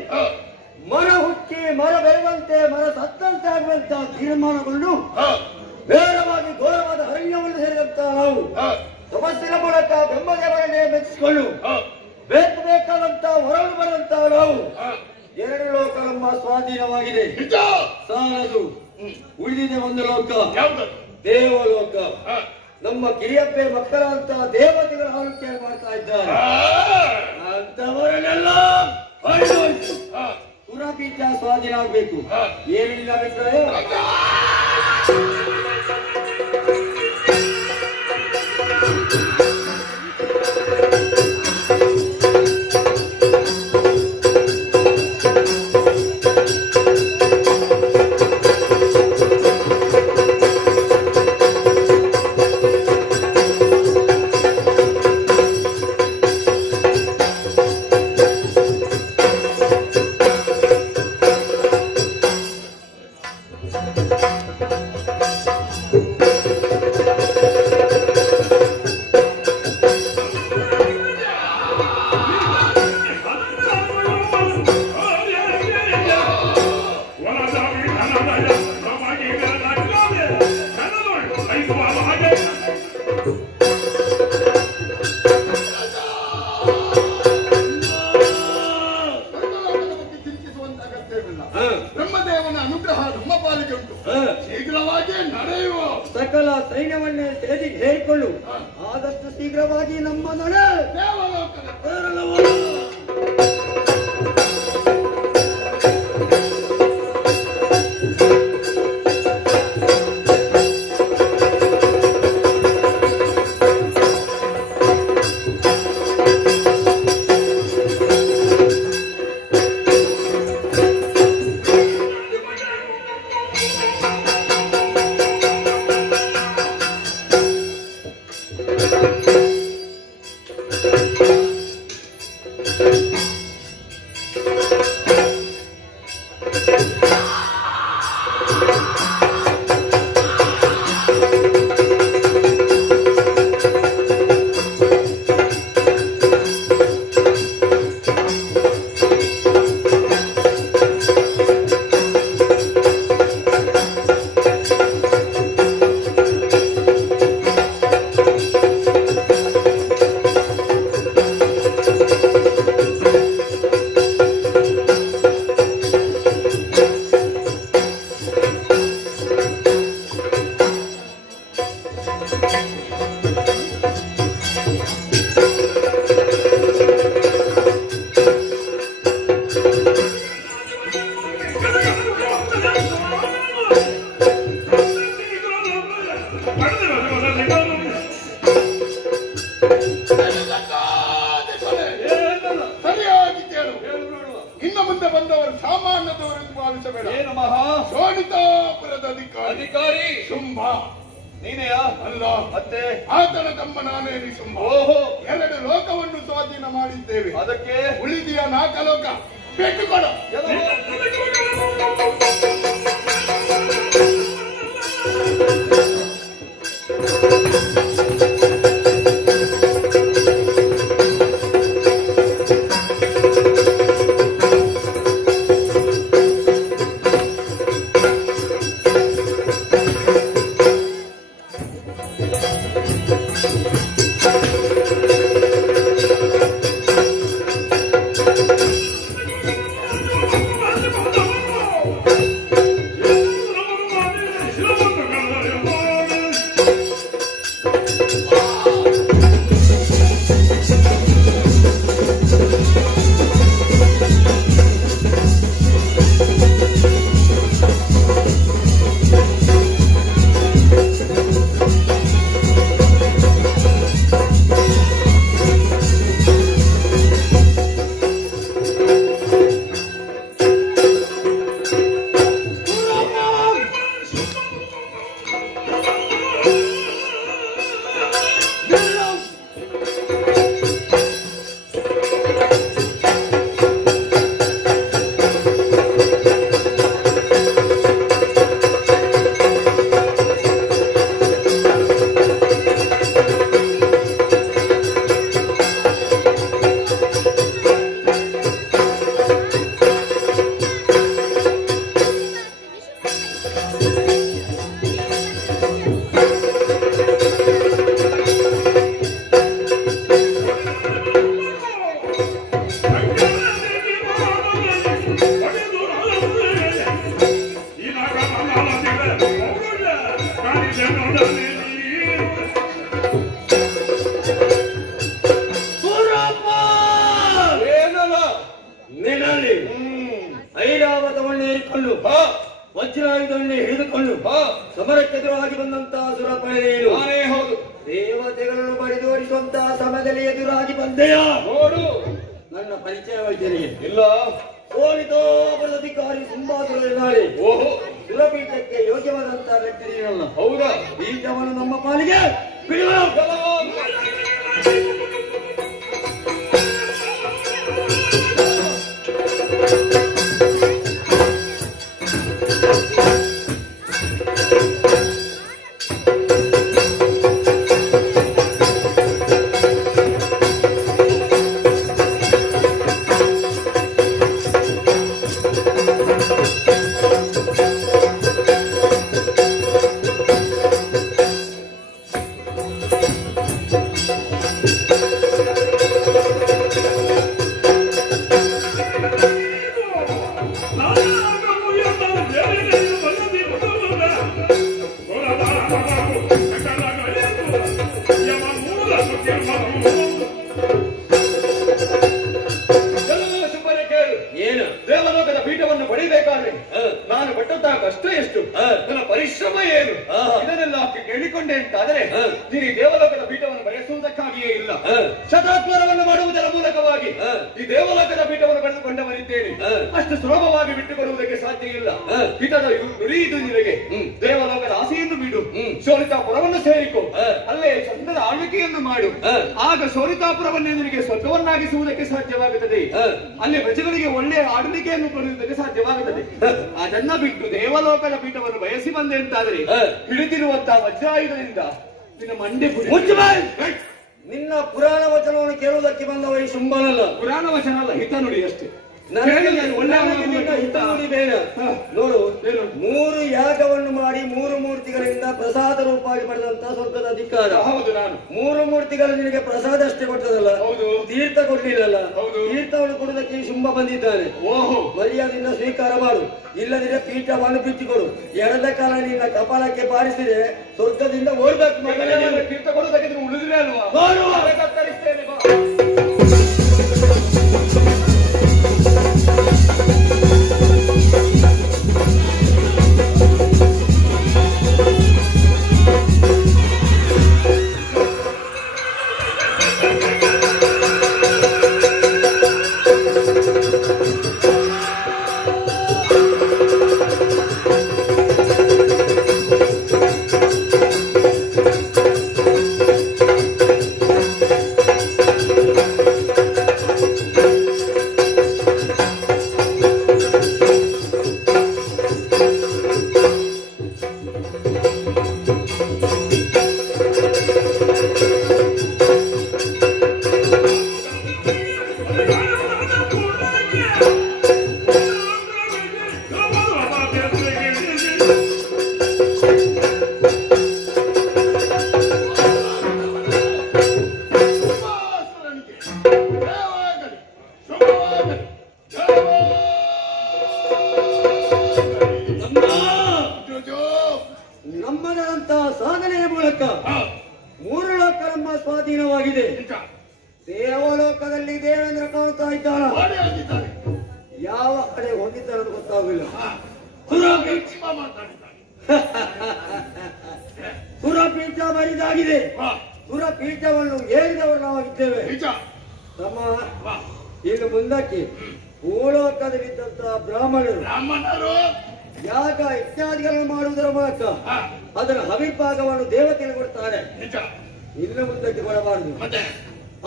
ಮರ ಹುಟ್ಟಿ ಮರ ಬೆಳೆಯುವಂತೆ ಮರ ಸತ್ತಂತೆ ಆಗುವಂತ ತೀರ್ಮಾನಗೊಂಡು ನೇರವಾಗಿ ಘೋರವಾದ ಅರಣ್ಯವನ್ನು ಸೇರಿದಂತ ನಾವು ತಪಸ್ಸಿನ ಮೂಲಕ ಬ್ರಹ್ಮದೇವರನ್ನೇ ಮೆಚ್ಚಿಸಿಕೊಂಡು ಬೇಕಾದಂತ ಹೊರಗೆ ಬರುವಂತ ನಾವು 2 ಲೋಕ ನಮ್ಮ ಸ್ವಾಧೀನವಾಗಿದೆ. ಸಾಲದು ಉಳಿದಿದೆ ಒಂದು ಲೋಕ, ದೇವಲೋಕ. ನಮ್ಮ ಕಿರಿಯಪ್ಪೆ ಮಕ್ಕಳಂತ ದೇವತೆಗಳ ಆಳ್ವಿಕೆಯನ್ನು ಮಾಡ್ತಾ ಇದ್ದಾರೆ. ಅಂತವರನ್ನೆಲ್ಲ ಸುರಬೀಜ ಸ್ವಾಧೀನ ಆಗ್ಬೇಕು. ಏನಿಲ್ಲ ಅಭಿಪ್ರಾಯ? ಬ್ರಹ್ಮದೇವನ ಅನುಗ್ರಹ ನಮ್ಮ ಪಾಲಿಗೆ ಉಂಟು. ಶೀಘ್ರವಾಗಿ ನಡೆಯುವ ಸಕಲ ಸೈನ್ಯವನ್ನೇ ಸೇರಿಕೊಳ್ಳು. ಆದಷ್ಟು ಶೀಘ್ರವಾಗಿ ನಮ್ಮ ನಡೆ ದೇವಲೋಕದ ಇನ್ನು ಮುಂದೆ ಬಂದವರು ಸಾಮಾನ್ಯದವರೆಂದು ಭಾವಿಸಬೇಡ. ಏನು ಮಹಾ ಶೋಣಿತಾಪುರದ ಅಧಿಕಾರಿ ಶುಂಭ ನೀನೆಯಾ? ಅಲ್ಲ, ಮತ್ತೆ ಆತನ ತಮ್ಮ ನಾನೇನಿ ಶುಂಭ. ಓಹೋ, 2 ಲೋಕವನ್ನು ಸ್ವಾಧೀನ ಮಾಡಿದ್ದೇವೆ. ಅದಕ್ಕೆ ಉಳಿದಿಯ 4 ಲೋಕ ಬಿಟ್ಟು ಕೊಡ. ಸಮಯದಲ್ಲಿ ಐರಾವತವನ್ನು ಏರಿಕೊಂಡು ವಜ್ರಾಯುಧವನ್ನು ಹಿಡಿದುಕೊಂಡು ಸಮರಕ್ಕೆದುರಾಗಿ ಬಂದಂತಹ ಸುರಪಯಣೇನು ಹೌದು. ದೇವತೆಗಳನ್ನು ಬಡಿದು ಓಡಿಸುವಂತಹ ಸಮಯದಲ್ಲಿ ಎದುರಾಗಿ ಬಂದೆಯ ನೋಡು, ನನ್ನ ಪರಿಚಯವಾಯಿತೇನೆ ಇಲ್ಲ. ಸೋಲಿತೋ ಅಧಿಕಾರಿ ಸಿಂಹಾಸುರನಾಡಿ ಓಹೋ, ಸುರಪೀಠಕ್ಕೆ ಯೋಗ್ಯವಾದಂತಹ ವ್ಯಕ್ತಿ ನೀನಲ್ಲ. ಹೌದಾ? ಪೀಠವನ್ನು ನಮ್ಮ ಪಾಲಿಗೆ ಬಿಡುವ. ಏನು ದೇವಲೋಕದ ಪೀಠವನ್ನು ಪಡಿಬೇಕಾದ್ರೆ ನಾನು ಪಟ್ಟಂತಹ ಕಷ್ಟ ಎಷ್ಟು, ನನ್ನ ಪರಿಶ್ರಮ ಏನು, ಇದನ್ನೆಲ್ಲ ಕೇಳಿಕೊಂಡೆ ಅಂತಾದರೆ ನೀನು ಈ ದೇವಲೋಕದ ಪೀಠವನ್ನು ಬಯಸುವುದಕ್ಕಾಗಿಯೇ ಇಲ್ಲ, ಶತಾತ್ಮರವನ್ನು ಮಾಡುವುದರ ಮೂಲಕವಾಗಿ ಈ ದೇವಲೋಕದ ಪೀಠವನ್ನು ಪಡೆದುಕೊಂಡವನಿದ್ದೇನೆ. ಅಷ್ಟು ಸುಲಭವಾಗಿ ಬಿಟ್ಟುಕೊಡುವುದಕ್ಕೆ ಸಾಧ್ಯ ಇಲ್ಲ. ಪೀಠದ ನುಡಿಯಿತು ನಿನಗೆ, ದೇವಲೋಕದ ಆಸೆಯನ್ನು ಬಿಡು, ಶೋರಿತಾಪುರವನ್ನು ಸೇರಿಕೊ, ಅಲ್ಲೇ ಚಂದದ ಆಳ್ವಿಕೆಯನ್ನು ಮಾಡು. ಆಗ ಶೋರಿತಾಪುರವನ್ನೇ ನಿನಗೆ ಸ್ವರ್ಗವನ್ನಾಗಿಸುವುದಕ್ಕೆ ಸಾಧ್ಯವಾಗುತ್ತದೆ. ಅಲ್ಲಿ ಪ್ರಜೆಗಳಿಗೆ ಒಳ್ಳೆಯ ಆಡಳಿಕೆಯನ್ನು ಕೊಡುವುದಕ್ಕೆ ಸಾಧ್ಯವಾಗುತ್ತದೆ. ಅದನ್ನ ಬಿಟ್ಟು ದೇವಲೋಕದ ಪೀಠವನ್ನು ಬಯಸಿ ಬಂದೆ ಅಂತಾದರೆ ಹಿಡಿದಿರುವಂತಹ ವಜ್ರಾಯುಧದಿಂದ ನಿನ್ನ ಮಂಡೆ ನಿನ್ನ ಪುರಾಣ ವಚನವನ್ನು ಕೇಳುವುದಕ್ಕೆ ಬಂದವ ಈ ಶುಂಭನಲ್ಲ. ಪುರಾಣ ವಚನ ಅಲ್ಲ, ಹಿತ ನುಡಿ ಅಷ್ಟೇ. ನೋಡು, 3 ಯಾಗವನ್ನು ಮಾಡಿ 3 ಮೂರ್ತಿಗಳಿಂದ ಪ್ರಸಾದ ರೂಪವಾಗಿ ಪಡೆದಂತಹ ಸ್ವರ್ಗದ ಅಧಿಕಾರ. ಹೌದು, ನಾನು 3 ಮೂರ್ತಿಗಳು ನಿನಗೆ ಪ್ರಸಾದ ಅಷ್ಟೇ ಕೊಟ್ಟದಲ್ಲ, ಹೌದು, ತೀರ್ಥ ಕೊಡ್ಲಿಲ್ಲಲ್ಲ. ಹೌದು, ತೀರ್ಥವನ್ನು ಕೊಡುವುದಕ್ಕೆ ಈ ಶುಂಭ ಬಂದಿದ್ದಾನೆ. ಓಹೋ, ಮರ್ಯಾದೆಯಿಂದ ಸ್ವೀಕಾರ ಮಾಡು, ಇಲ್ಲದಿದ್ರೆ ಪೀಠವನ್ನು ಬಿಚ್ಚಿಕೊಡು. ಎಡದ ಕಾಲ ನಿನ್ನ ಕಪಾಲಕ್ಕೆ ಬಾರಿಸಿದೆ ಸ್ವರ್ಗದಿಂದ ಓಡ್ಬೇಕು. ತೀರ್ಥ ಕೊಡುವುದಕ್ಕೆ ಉಳಿದ್ರೆ ಅಲ್ವಾ? ಕತ್ತರಿಸ್ತೇನೆ ಬಾ. ನಮ್ಮದಂತಹ ಸಾಧನೆಯ ಮೂಲಕ 3 ಲೋಕ ನಮ್ಮ ಸ್ವಾಧೀನವಾಗಿದೆ. ದೇವಲೋಕದಲ್ಲಿ ದೇವೇಂದ್ರ ಕಾಣ್ತಾ ಇದ್ದಾನ. ಯಾವ ಕಡೆ ಹೋಗಿದ್ದಾನೆ ಗೊತ್ತಾಗಲಿಲ್ಲ. ಸುರಪೀಠ ಬರಿದಾಗಿದೆ. ಸುರಪೀಠವನ್ನು ಏರಿದವರು ನಾವಾಗಿದ್ದೇವೆ. ತಮ್ಮ ಇನ್ನು ಮುಂದಕ್ಕೆ ಭೂಲೋಕದಲ್ಲಿದ್ದಂತಹ ಬ್ರಾಹ್ಮಣರು ಯಾಗ ಇತ್ಯಾದಿಗಳನ್ನು ಮಾಡುವುದರ ಮೂಲಕ ಅದರ ಹವಿರ್ಭಾಗವನ್ನು ದೇವತೆಗೆ ಕೊಡ್ತಾರೆ. ಇನ್ನು ಮುಂದಕ್ಕೆ ಕೊಡಬಾರದು.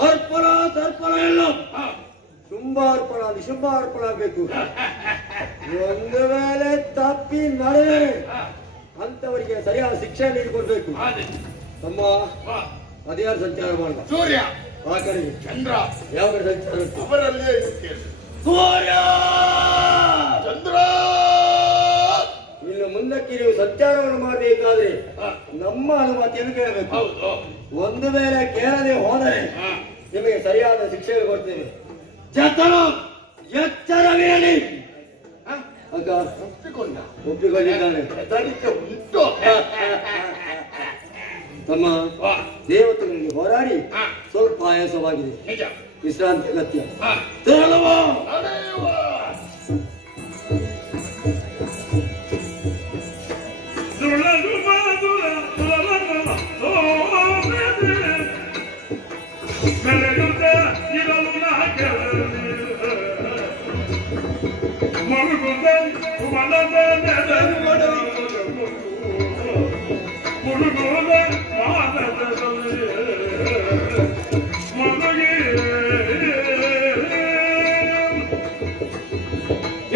ಅರ್ಪಣ ತರ್ಪಣ ಎಲ್ಲ ಶುಂಭಾರ್ಪಣ ನಿಶುಂಭಾರ್ಪಣ ಆಗಬೇಕು. ಒಂದು ವೇಳೆ ತಪ್ಪಿ ನಡೆದರೆ ಅಂತವರಿಗೆ ಸರಿಯಾದ ಶಿಕ್ಷೆ ನೀಡಿಕೊಡ್ಬೇಕು. ತಮ್ಮ ಅದ್ಯಾರು ಸಂಚಾರ ಮಾಡುವ ಸೂರ್ಯ ಆ ಕಡೆಗೆ ಚಂದ್ರ ಯಾವ ಕಡೆ ಸಂಚಾರ ಅವರಲ್ಲೇ ಸೂರ್ಯ ಚಂದ್ರ. ಇನ್ನು ಮುಂದಕ್ಕೆ ನೀವು ಸಂಚಾರವನ್ನು ಮಾಡಬೇಕಾದ್ರೆ ನಮ್ಮ ಅನುಮತಿಯನ್ನು ಕೇಳಬೇಕು. ಒಂದು ವೇಳೆ ಕೇಳದೆ ಹೋದರೆ ನಿಮಗೆ ಸರಿಯಾದ ಶಿಕ್ಷೆಯನ್ನು ಕೊಡ್ತೇವೆ. ಎಚ್ಚರವೇಳಿ ಅಕ್ಕ ಒಪ್ಪಿಕೊಂಡಿದ್ದಾನೆ. ಉಂಟು ತಮ್ಮ ದೇವತೆಗಳಿಗೆ ಹೋರಾಡಿ ಸ್ವಲ್ಪ ಆಯಾಸವಾಗಿದೆ. ವಿಶ್ರಾಂತಿ ಅಗತ್ಯ. ತೆರಳುವ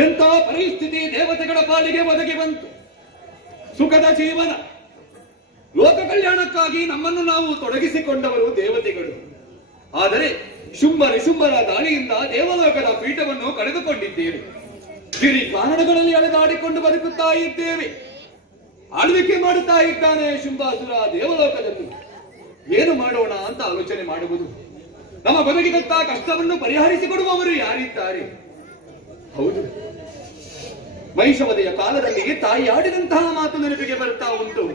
ಎಂಥ ಪರಿಸ್ಥಿತಿ ದೇವತೆಗಳ ಪಾಲಿಗೆ ಒದಗಿ ಬಂತು. ಸುಖದ ಜೀವನ, ಲೋಕ ಕಲ್ಯಾಣಕ್ಕಾಗಿ ನಮ್ಮನ್ನು ನಾವು ತೊಡಗಿಸಿಕೊಂಡವರು ದೇವತೆಗಳು. ಆದರೆ ಶುಂಭ ನಿಶುಂಭರ ದಾಳಿಯಿಂದ ದೇವಲೋಕದ ಪೀಠವನ್ನು ಕಳೆದುಕೊಂಡಿದ್ದೇವೆ. ಗಿರಿ ಕಾರಣಗಳಲ್ಲಿ ಅಲೆದಾಡಿಕೊಂಡು ಬದುಕುತ್ತಾ ಇದ್ದೇವೆ. ಆಳ್ವಿಕೆ ಮಾಡುತ್ತಾ ಇದ್ದಾನೆ ಶುಂಭಾಸುರ ದೇವಲೋಕದಲ್ಲಿ. ಏನು ಮಾಡೋಣ ಅಂತ ಆಲೋಚನೆ ಮಾಡುವುದು. ನಮ್ಮ ಬದುಕಿದಂತ ಕಷ್ಟವನ್ನು ಪರಿಹರಿಸಿಕೊಡುವವರು ಯಾರಿದ್ದಾರೆ? ಹೌದು, ಮಹಿಷವದೆಯ ಕಾಲದಲ್ಲಿ ತಾಯಿ ಆಡಿದಂತಹ ಮಾತು ನೆನಪಿಗೆ ಬರ್ತಾ ಉಂಟು.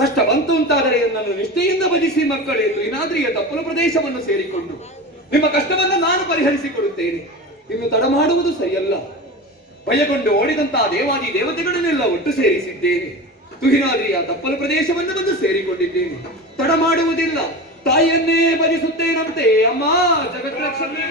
ಕಷ್ಟ ಬಂತು ಅಂತಾದರೆ ನನ್ನನ್ನು ನಿಷ್ಠೆಯಿಂದ ಭಜಿಸಿ ಮಕ್ಕಳೆಂದು ಇನಾದ್ರಿಯ ತಪ್ಪಲ ಪ್ರದೇಶವನ್ನು ಸೇರಿಕೊಂಡು ನಿಮ್ಮ ಕಷ್ಟವನ್ನು ನಾನು ಪರಿಹರಿಸಿಕೊಡುತ್ತೇನೆ. ಇನ್ನು ತಡ ಮಾಡುವುದು ಸರಿಯಲ್ಲ. ಭಯಗೊಂಡು ಓಡಿದಂತಹ ದೇವಾದಿ ದೇವತೆಗಳನ್ನೆಲ್ಲ ಒಟ್ಟು ಸೇರಿಸಿದ್ದೇನೆ. ತುಹಿನಾದ್ರಿಯ ತಪ್ಪಲ ಪ್ರದೇಶವನ್ನು ಬಂದು ಸೇರಿಕೊಂಡಿದ್ದೇನೆ. ತಡ ಮಾಡುವುದಿಲ್ಲ. ತಾಯಿಯನ್ನೇ ಭಜಿಸುತ್ತೇನಂತೆ. ಅಮ್ಮ ಜಗದ್ರಕ್ಷಣೆ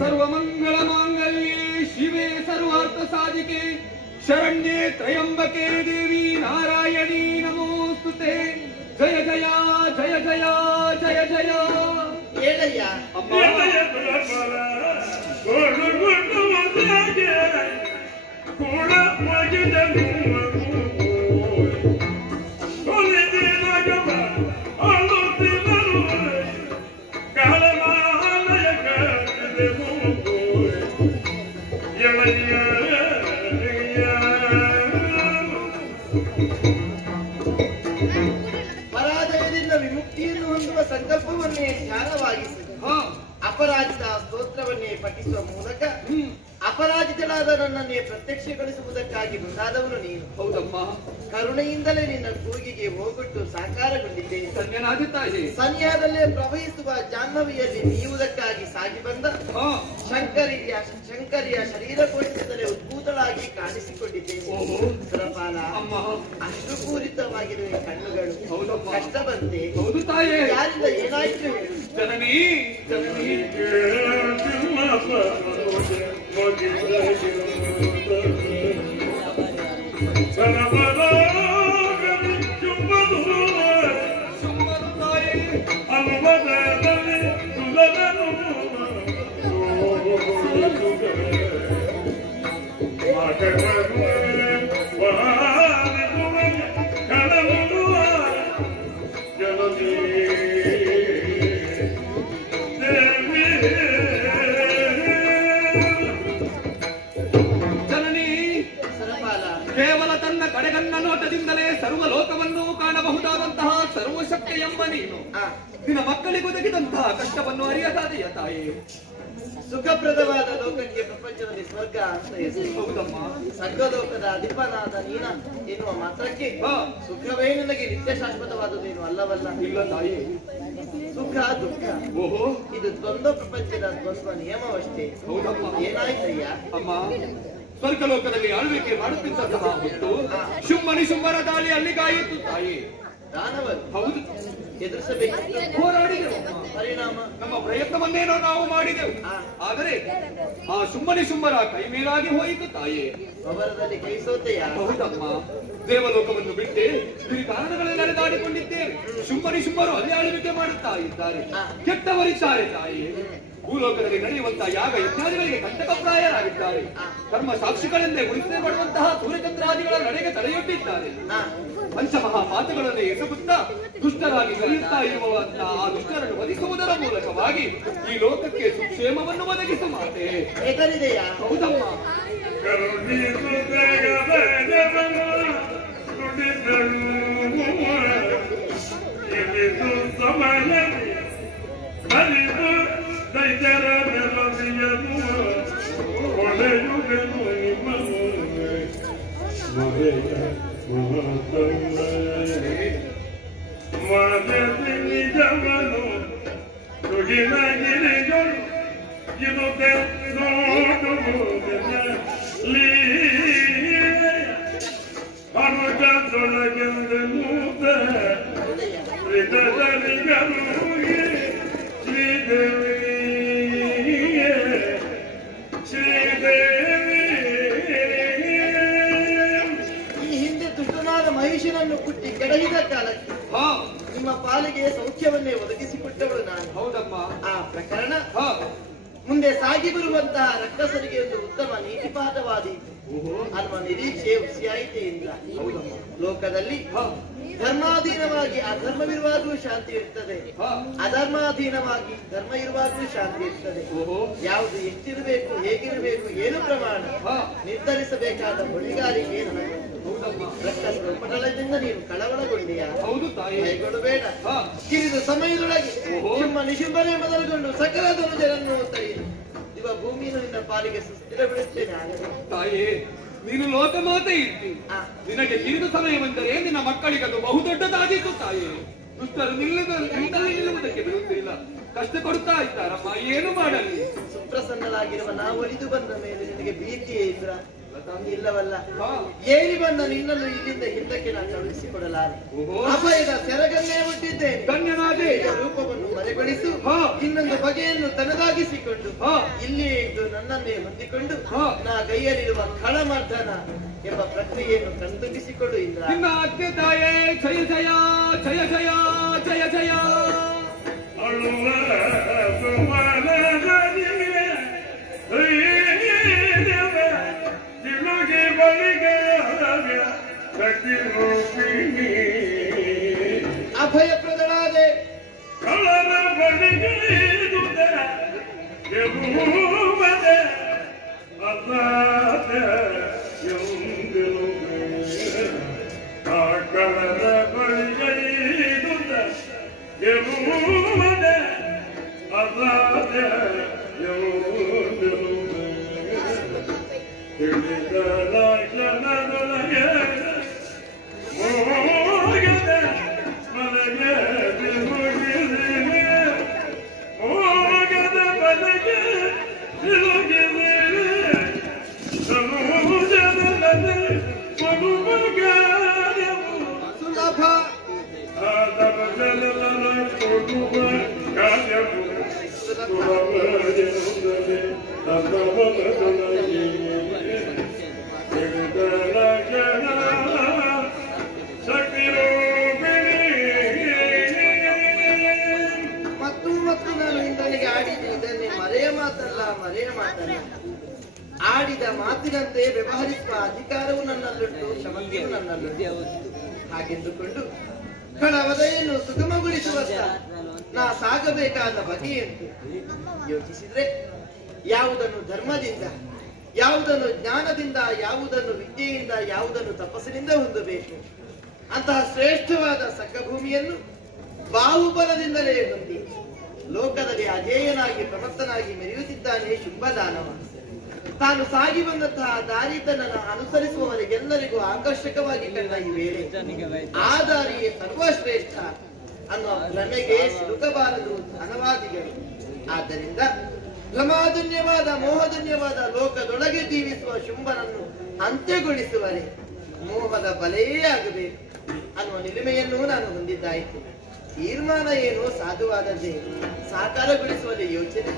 ಸರ್ವಮಂಗಳ ಮಾಂಗಲ್ಯೆ ಶಿವೆ ಸರ್ವಾರ್ಥ ಸಾಧಿಕೆ ಶರಣ್ಯೆ ತ್ರಯಂಬಕೆ ದೇವಿ ನಾರಾಯಣಿ ನಮೋಸ್ತುತೆ. ಜಯ ಜಯ ಜಯ ಜಯ ಜಯ ಜಯ. ಹೇಳಯ್ಯ ಪರಾಜಯದಿಂದ ವಿಮುಕ್ತಿಯನ್ನು ಹೊಂದುವ ಸಂಕಲ್ಪವನ್ನೇ ಧ್ಯಾನವಾಗಿಸಿ ಅಪರಾಜಿತ ಸ್ತೋತ್ರವನ್ನೇ ಪಠಿಸುವ ಮೂಲಕ ಅಪರಾಜಿತಳಾದ ನನ್ನನ್ನೇ ಪ್ರತ್ಯಕ್ಷಗೊಳಿಸುವುದಕ್ಕಾಗಿ ಮುಂದಾದವನು ನೀನು. ಹೌದಮ್ಮ, ಕರುಣೆಯಿಂದಲೇ ನಿನ್ನ ಕೂಗಿಗೆ ಹೋಗೊಟ್ಟು ಸಾಕಾರಗೊಂಡಿದ್ದೇನೆ. ಧನ್ಯನಾಗುತ್ತಾಯಿ. ಸನ್ಯಾದಲ್ಲೇ ಪ್ರವಹಿಸುವ ಜಾಹ್ನವಿಯಲ್ಲಿ ನೀವುದಕ್ಕಾಗಿ ಸಾಗಿ ಬಂದ ಶಂಕರಿಯ ಶರೀರ ಕೋಶದಿಂದಲೇ ಉದ್ಭೂತಳಾಗಿ ಕಾಣಿಸಿಕೊಂಡಿದ್ದೇನೆ. ಸುರಪಾಲ, ಅಶ್ರುಪೂರಿತವಾಗಿರುವ ಕಣ್ಣುಗಳು. ಹೌದಮ್ಮ, ಕಷ್ಟ ಬಂತೆ. ಹೌದು ತಾಯೇ. ಯಾರಿಂದ ಏನಾಯ್ತು ಹೇಳು. ಜನನಿ ಜನನಿ ಕೇವಲ ತನ್ನ ಕಡೆಗಣ್ಣ ನೋಟದಿಂದಲೇ ಸರ್ವ ಲೋಕವನ್ನು ಕಾಣಬಹುದಾದಂತಹ ಸರ್ವಶಕ್ತಿ ಎಂಬ ನೀನು ನಿನ್ನ ಮಕ್ಕಳಿಗೊದಗಿದಂತಹ ಕಷ್ಟವನ್ನು ಅರಿಯದಾದೆಯ ತಾಯಿ. ಸುಖಪ್ರದವಾದ ಲೋಕಕ್ಕೆ ಪ್ರಪಂಚದಲ್ಲಿ ಸ್ವರ್ಗ ಅಂತ ಹೆಸರು. ಹೌದಮ್ಮ, ಸ್ವರ್ಗಲೋಕದ ಅಧಿಪನಾದ ನೀನ ಎನ್ನುವ ಮಾತ್ರಕ್ಕೆ ಸುಖವೇ ನನಗೆ ನಿತ್ಯ ಶಾಶ್ವತವಾದುದೇನು ಅಲ್ಲವಲ್ಲ. ಇಲ್ಲ ತಾಯಿ. ಸುಖ ದುಃಖ ಓಹೋ, ಇದು ದ್ವಂದ್ವ ಪ್ರಪಂಚದ ದ್ವಂದ್ವ ನಿಯಮವಷ್ಟೇ. ಹೌದಮ್ಮ. ಏನಾಯ್ತಯ್ಯ? ಅಮ್ಮ, ಸ್ವರ್ಗಲೋಕದಲ್ಲಿ ಆಳ್ವಿಕೆ ಮಾಡುತ್ತಿದ್ದಂತಹ ಹೊತ್ತು ಶುಂಭನಿ ಶುಂಭರ ದಾಳಿ ಅಲ್ಲಿ ಕಾಯಿತು ತಾಯಿ. ದಾನವರು ಹೌದು, ಎದುರಿಸಬೇಕು. ಹೋರಾಡಿದೆವು. ಪರಿಣಾಮ ನಮ್ಮ ಪ್ರಯತ್ನವನ್ನೇನೋ ನಾವು ಮಾಡಿದೆವು. ಆದರೆ ಆ ಶುಂಭನಿ ಶುಂಭರ ಕೈ ಮೇಲಾಗಿ ಹೋಯಿತು ತಾಯಿ. ಅವರದಲ್ಲಿ ಕೈ ಸೋತೆಯ? ಹೌದಮ್ಮ, ದೇವಲೋಕವನ್ನು ಬಿಟ್ಟೆ ಈ ಕಾರಣಗಳಲ್ಲಿ ಅಲೆದಾಡಿಕೊಂಡಿದ್ದೇವೆ. ಶುಂಭನಿ ಶುಂಭರು ಅಲ್ಲಿ ಆಳ್ವಿಕೆ ಮಾಡುತ್ತಾ ಇದ್ದಾರೆ. ಕೆಟ್ಟವರಿದ್ದಾರೆ ತಾಯಿ. ಭೂಲೋಕದಲ್ಲಿ ನಡೆಯುವಂತಹ ಯಾಗ ಯಜ್ಞಾದಿಗಳಿಗೆ ಕಂಟಕಪ್ರಾಯರಾಗಿದ್ದಾರೆ. ಕರ್ಮ ಸಾಕ್ಷಿಗಳೆಂದೇ ಉಳಿಸದೆ ಮಾಡುವಂತಹ ಸೂರ್ಯಚಂದ್ರಾದಿಗಳ ನಡೆಗೆ ತಡೆಯೊಡ್ಡಿದ್ದಾರೆ. ಪಂಚಮಹಾಪಾತಗಳನ್ನು ಎಸಗುತ್ತಾ ದುಷ್ಟರಾಗಿ ಕಲಿಯುತ್ತಾ ಇರುವಂತಹ ಆ ದುಷ್ಟರನ್ನು ವಧಿಸುವುದರ ಮೂಲಕವಾಗಿ ಈ ಲೋಕಕ್ಕೆ ಸುಕ್ಷೇಮವನ್ನು ಒದಗಿಸು ಮಾತೆ. ಹೆದರಿದೆಯಾ? ಹೌದಮ್ಮ. ಮಹಿಷನನ್ನು ಕುಟ್ಟಿ ಕೆಡಹಿದ ಕಾಲಕ್ಕೆ ನಿಮ್ಮ ಪಾಲಿಗೆ ಸೌಖ್ಯವನ್ನೇ ಒದಗಿಸಿಕೊಟ್ಟವಳು ನಾನು. ಹೌದಮ್ಮ. ಆ ಪ್ರಕರಣ ಮುಂದೆ ಸಾಗಿ ಬರುವಂತಹ ರಕ್ಕಸರಿಗೆ ಒಂದು ಉತ್ತಮ ನೀತಿ ಪಾಠವಾದೀತು ಅನ್ನುವ ನಿರೀಕ್ಷೆ ಹುಸಿಯಾಯಿತೆಯಿಂದ ಲೋಕದಲ್ಲಿ ಧರ್ಮಾಧೀನವಾಗಿ ಅಧರ್ಮವಿರುವಾಗಲೂ ಶಾಂತಿ ಇರ್ತದೆ, ಅಧರ್ಮಾಧೀನವಾಗಿ ಧರ್ಮ ಇರುವಾಗಲೂ ಶಾಂತಿ ಇರ್ತದೆ. ಯಾವುದು ಎಷ್ಟಿರಬೇಕು, ಹೇಗಿರಬೇಕು, ಏನು ಪ್ರಮಾಣ ನಿರ್ಧರಿಸಬೇಕಾದ ಹೊಣೆಗಾರಿಕೆ ಪಟಲದಿಂದ ನೀನು ಕಳವಳಗೊಂಡಿಯ. ಕೈಗೊಳ್ಳಬೇಡ. ಕಿರಿದು ಸಮಯದೊಳಗೆ ನಿಮ್ಮ ನಿಶುಂಭನೆ ಮೊದಲುಗೊಂಡು ಸಕಲ ಧನುಜರನ್ನು ತಡೆಯಿತು ಇವ ಭೂಮಿಯನ್ನು ನಿನ್ನ ಪಾಲಿಗೆ ಸುಸ್ಥಿರ ಬಿಡುತ್ತೇನೆ. ತಾಯಿ, ನೀನು ಲೋಕಮಾತೆ ಇರ್ತಿ. ನಿನಗೆ ಕಿರಿದು ಸಮಯವೆಂದರೆ ನಿನ್ನ ಮಕ್ಕಳಿಗೆ ಅದು ಬಹುದೊಡ್ಡದಾದೀತು ತಾಯಿ. ದುಷ್ಟರು ನಿಲ್ಲುವುದಕ್ಕೆ ಬಿಡುತ್ತಿಲ್ಲ, ಕಷ್ಟ ಕೊಡ್ತಾ ಇದ್ದಾರಮ್ಮ. ಏನು ಮಾಡಲಿ? ಸುಪ್ರಸನ್ನರಾಗಿರುವ ನಾವು ಒಲಿದು ಬಂದ ಮೇಲೆ ನಿನಗೆ ಭೀತಿಯೇ ಇದ್ರ ಇಲ್ಲವಲ್ಲ. ಏರಿ ಬಂದ ನಿನ್ನನ್ನು ಇಲ್ಲಿಂದ ಹಿಂದಕ್ಕೆ ನಾನು ಕಳುಹಿಸಿಕೊಡಲಾರೆ. ಅಭಯದ ಸೆರಗನ್ನೇ ಹುಟ್ಟಿದ್ದೇನೆ. ಧನ್ಯನಾದೆ. ರೂಪವನ್ನು ಮರೆಗೊಳಿಸು, ಇನ್ನೊಂದು ಬಗೆಯನ್ನು ತನದಾಗಿಸಿಕೊಂಡು ಇಲ್ಲಿಯೇ ಇದ್ದು ನನ್ನನ್ನೇ ಹೊಂದಿಕೊಂಡು ನಾ ಕೈಯಲ್ಲಿರುವ ಖಳಮರ್ಧನ ಎಂಬ ಪ್ರಕ್ರಿಯೆಯನ್ನು ಕಣ್ತುಂಬಿಸಿಕೊಂಡು ಇಂದ್ರ. ನಿನ್ನ ಅಜ್ಞೆ ತಾಯೇ, ಜಯ ಜಯ ಜಯ ಜಯ ಜಯ ಜಯ. ಅಭಯಪ್ರದಳಾದೆ ಸುಲಭ ಮತ್ತು ನಾನು ಇಂದ್ರನಿಗೆ ಆಡಿದ ಇದನ್ನೇ ಮರೆಯ ಮಾತಲ್ಲ. ಆಡಿದ ಮಾತಿನಂತೆ ವ್ಯವಹರಿಸುವ ಅಧಿಕಾರವು ನನ್ನಲ್ಲುಂಟು, ಕ್ಷಮತೆಯೂ ನನ್ನಲ್ಲುಂಟು. ಹಾಗೆಂದುಕೊಂಡು ಕಳವದೆಯನ್ನು ಸುಗಮಗೊಳಿಸುವತ್ತ ನಾ ಸಾಗಬೇಕಾದ ಬಗೆಯಂತೆ ಯೋಚಿಸಿದ್ರೆ ಯಾವುದನ್ನು ಧರ್ಮದಿಂದ, ಯಾವುದನ್ನು ಜ್ಞಾನದಿಂದ, ಯಾವುದನ್ನು ವಿದ್ಯೆಯಿಂದ, ಯಾವುದನ್ನು ತಪಸ್ಸಿನಿಂದ ಹೊಂದಬೇಕು ಅಂತಹ ಶ್ರೇಷ್ಠವಾದ ಸಂಘಭೂಮಿಯನ್ನು ಬಾಹುಬಲದಿಂದಲೇ ಹೊಂದಿ ಲೋಕದಲ್ಲಿ ಅಜೇಯನಾಗಿ ಪ್ರಮತ್ತನಾಗಿ ಮೆರೆಯುತ್ತಿದ್ದಾನೆ ಶುಂಭದಾನವ. ತಾನು ಸಾಗಿ ಬಂದಂತಹ ದಾರಿ ತನ್ನನ್ನು ಅನುಸರಿಸುವವರಿಗೆಲ್ಲರಿಗೂ ಆಕರ್ಷಕವಾಗಿ ಕಂಡ ಈ ವೇಳೆ ಆ ದಾರಿಯೇ ಸರ್ವಶ್ರೇಷ್ಠ ಅನ್ನುವ ಭ್ರಮೆಗೆ ಸಿಲುಕಬಾರದು ಅನವಾದಿಗಳು. ಆದ್ದರಿಂದ ಭ್ರಮಾಧನ್ಯವಾದ ಮೋಹಧನ್ಯವಾದ ಲೋಕದೊಳಗೆ ಜೀವಿಸುವ ಶುಂಭನನ್ನು ಅಂತ್ಯಗೊಳಿಸುವರೆ ಮೋಹದ ಬಲೆಯೇ ಆಗಬೇಕು ಅನ್ನುವ ನಿಲುಮೆಯನ್ನು ನಾನು ಹೊಂದಿದ್ದಾಯಿತು. ತೀರ್ಮಾನ ಏನು ಸಾಧುವಾದದ್ದೇ, ಸಾಕಾರಗೊಳಿಸುವಲ್ಲಿ ಯೋಚನೆ.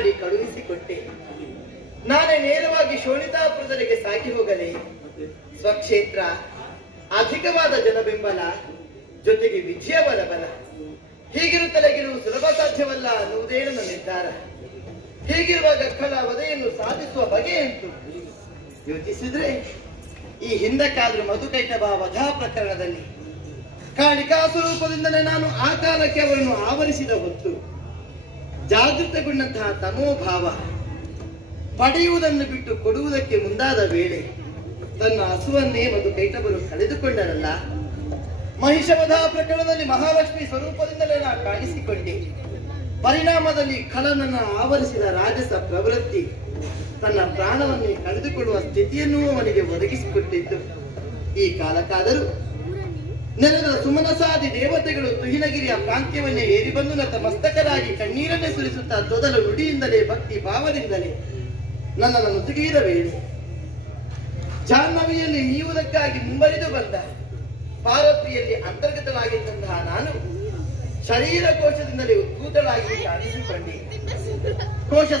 ಮಾಡಿ ಕಳುಹಿಸಿಕೊಟ್ಟೆ. ನಾನೇ ನೇರವಾಗಿ ಶೋಣಿತಾಪುರದಲ್ಲಿಗೆ ಸಾಗಿ ಹೋಗಲೇ ಸ್ವಕ್ಷೇತ್ರ, ಅಧಿಕವಾದ ಜನಬೆಂಬಲ, ಜೊತೆಗೆ ವಿಜಯ ಬಲ ಹೀಗಿರುತ್ತಲೇ ಗೆಲುವು ಸುಲಭ ಸಾಧ್ಯವಲ್ಲ ಅನ್ನುವುದೇ ನನ್ನ ನಿರ್ಧಾರ. ಹೀಗಿರುವಾಗ ಕಳ ವಧೆಯನ್ನು ಸಾಧಿಸುವ ಬಗೆಯಂತೂ ಯೋಚಿಸಿದ್ರೆ ಈ ಹಿಂದಕ್ಕಾದ್ರೂ ಮಧುಕೈಟಭ ವಧಾ ಪ್ರಕರಣದಲ್ಲಿ ಕಾಳಿಕಾ ಸ್ವರೂಪದಿಂದಲೇ ನಾನು ಆ ಕಾಲಕ್ಕೆ ಅವರನ್ನು ಆವರಿಸಿದ ಹೊತ್ತು ಜಾಗೃತಗೊಂಡಂತಹ ತಮೋಭಾವ ಪಡೆಯುವುದನ್ನು ಬಿಟ್ಟು ಕೊಡುವುದಕ್ಕೆ ಮುಂದಾದ ವೇಳೆ ತನ್ನ ಹಸುವನ್ನೇ ಮಧುಕೈಟಭರು ಕಳೆದುಕೊಂಡರಲ್ಲ. ಮಹಿಷವಧಾ ಪ್ರಕರಣದಲ್ಲಿ ಮಹಾಲಕ್ಷ್ಮಿ ಸ್ವರೂಪದಿಂದಲೇ ನಾ ಕಾಣಿಸಿಕೊಂಡೆ. ಪರಿಣಾಮದಲ್ಲಿ ಖಳನನ್ನ ಆವರಿಸಿದ ರಾಜಸ ಪ್ರವೃತ್ತಿ ತನ್ನ ಪ್ರಾಣವನ್ನೇ ಕಳೆದುಕೊಳ್ಳುವ ಸ್ಥಿತಿಯನ್ನೂ ಅವನಿಗೆ ಒದಗಿಸಿಕೊಟ್ಟಿದ್ದು. ಈ ಕಾಲಕ್ಕಾದರೂ ನೆಲದ ಸುಮನಸಾದಿ ದೇವತೆಗಳು ತುಹಿನಗಿರಿಯ ಪ್ರಾಂತ್ಯವನ್ನೇ ಏರಿ ಬಂದು ನತ ಮಸ್ತಕರಾಗಿ ಕಣ್ಣೀರನ್ನೇ ಸುರಿಸುತ್ತಾ ತೊದಲು ನುಡಿಯಿಂದಲೇ ಭಕ್ತಿ ಭಾವದಿಂದಲೇ ನನ್ನನ್ನು ಮುಸುಗಿದ ವೇಳೆ ಜಾಹ್ನವಿಯಲ್ಲಿ ಮೀಯುವುದಕ್ಕಾಗಿ ಮುಂಬರಿದು ಬಂದ ಪಾರ್ವತಿಯಲ್ಲಿ ಅಂತರ್ಗತವಾಗಿದ್ದಂತಹ ನಾನು ಶರೀರ ಕೋಶದಿಂದಲೇ ಉದ್ಭೂತಳಾಗಿ ಕಾಣಿಸಿಕೊಂಡೆ. ಕೋಶ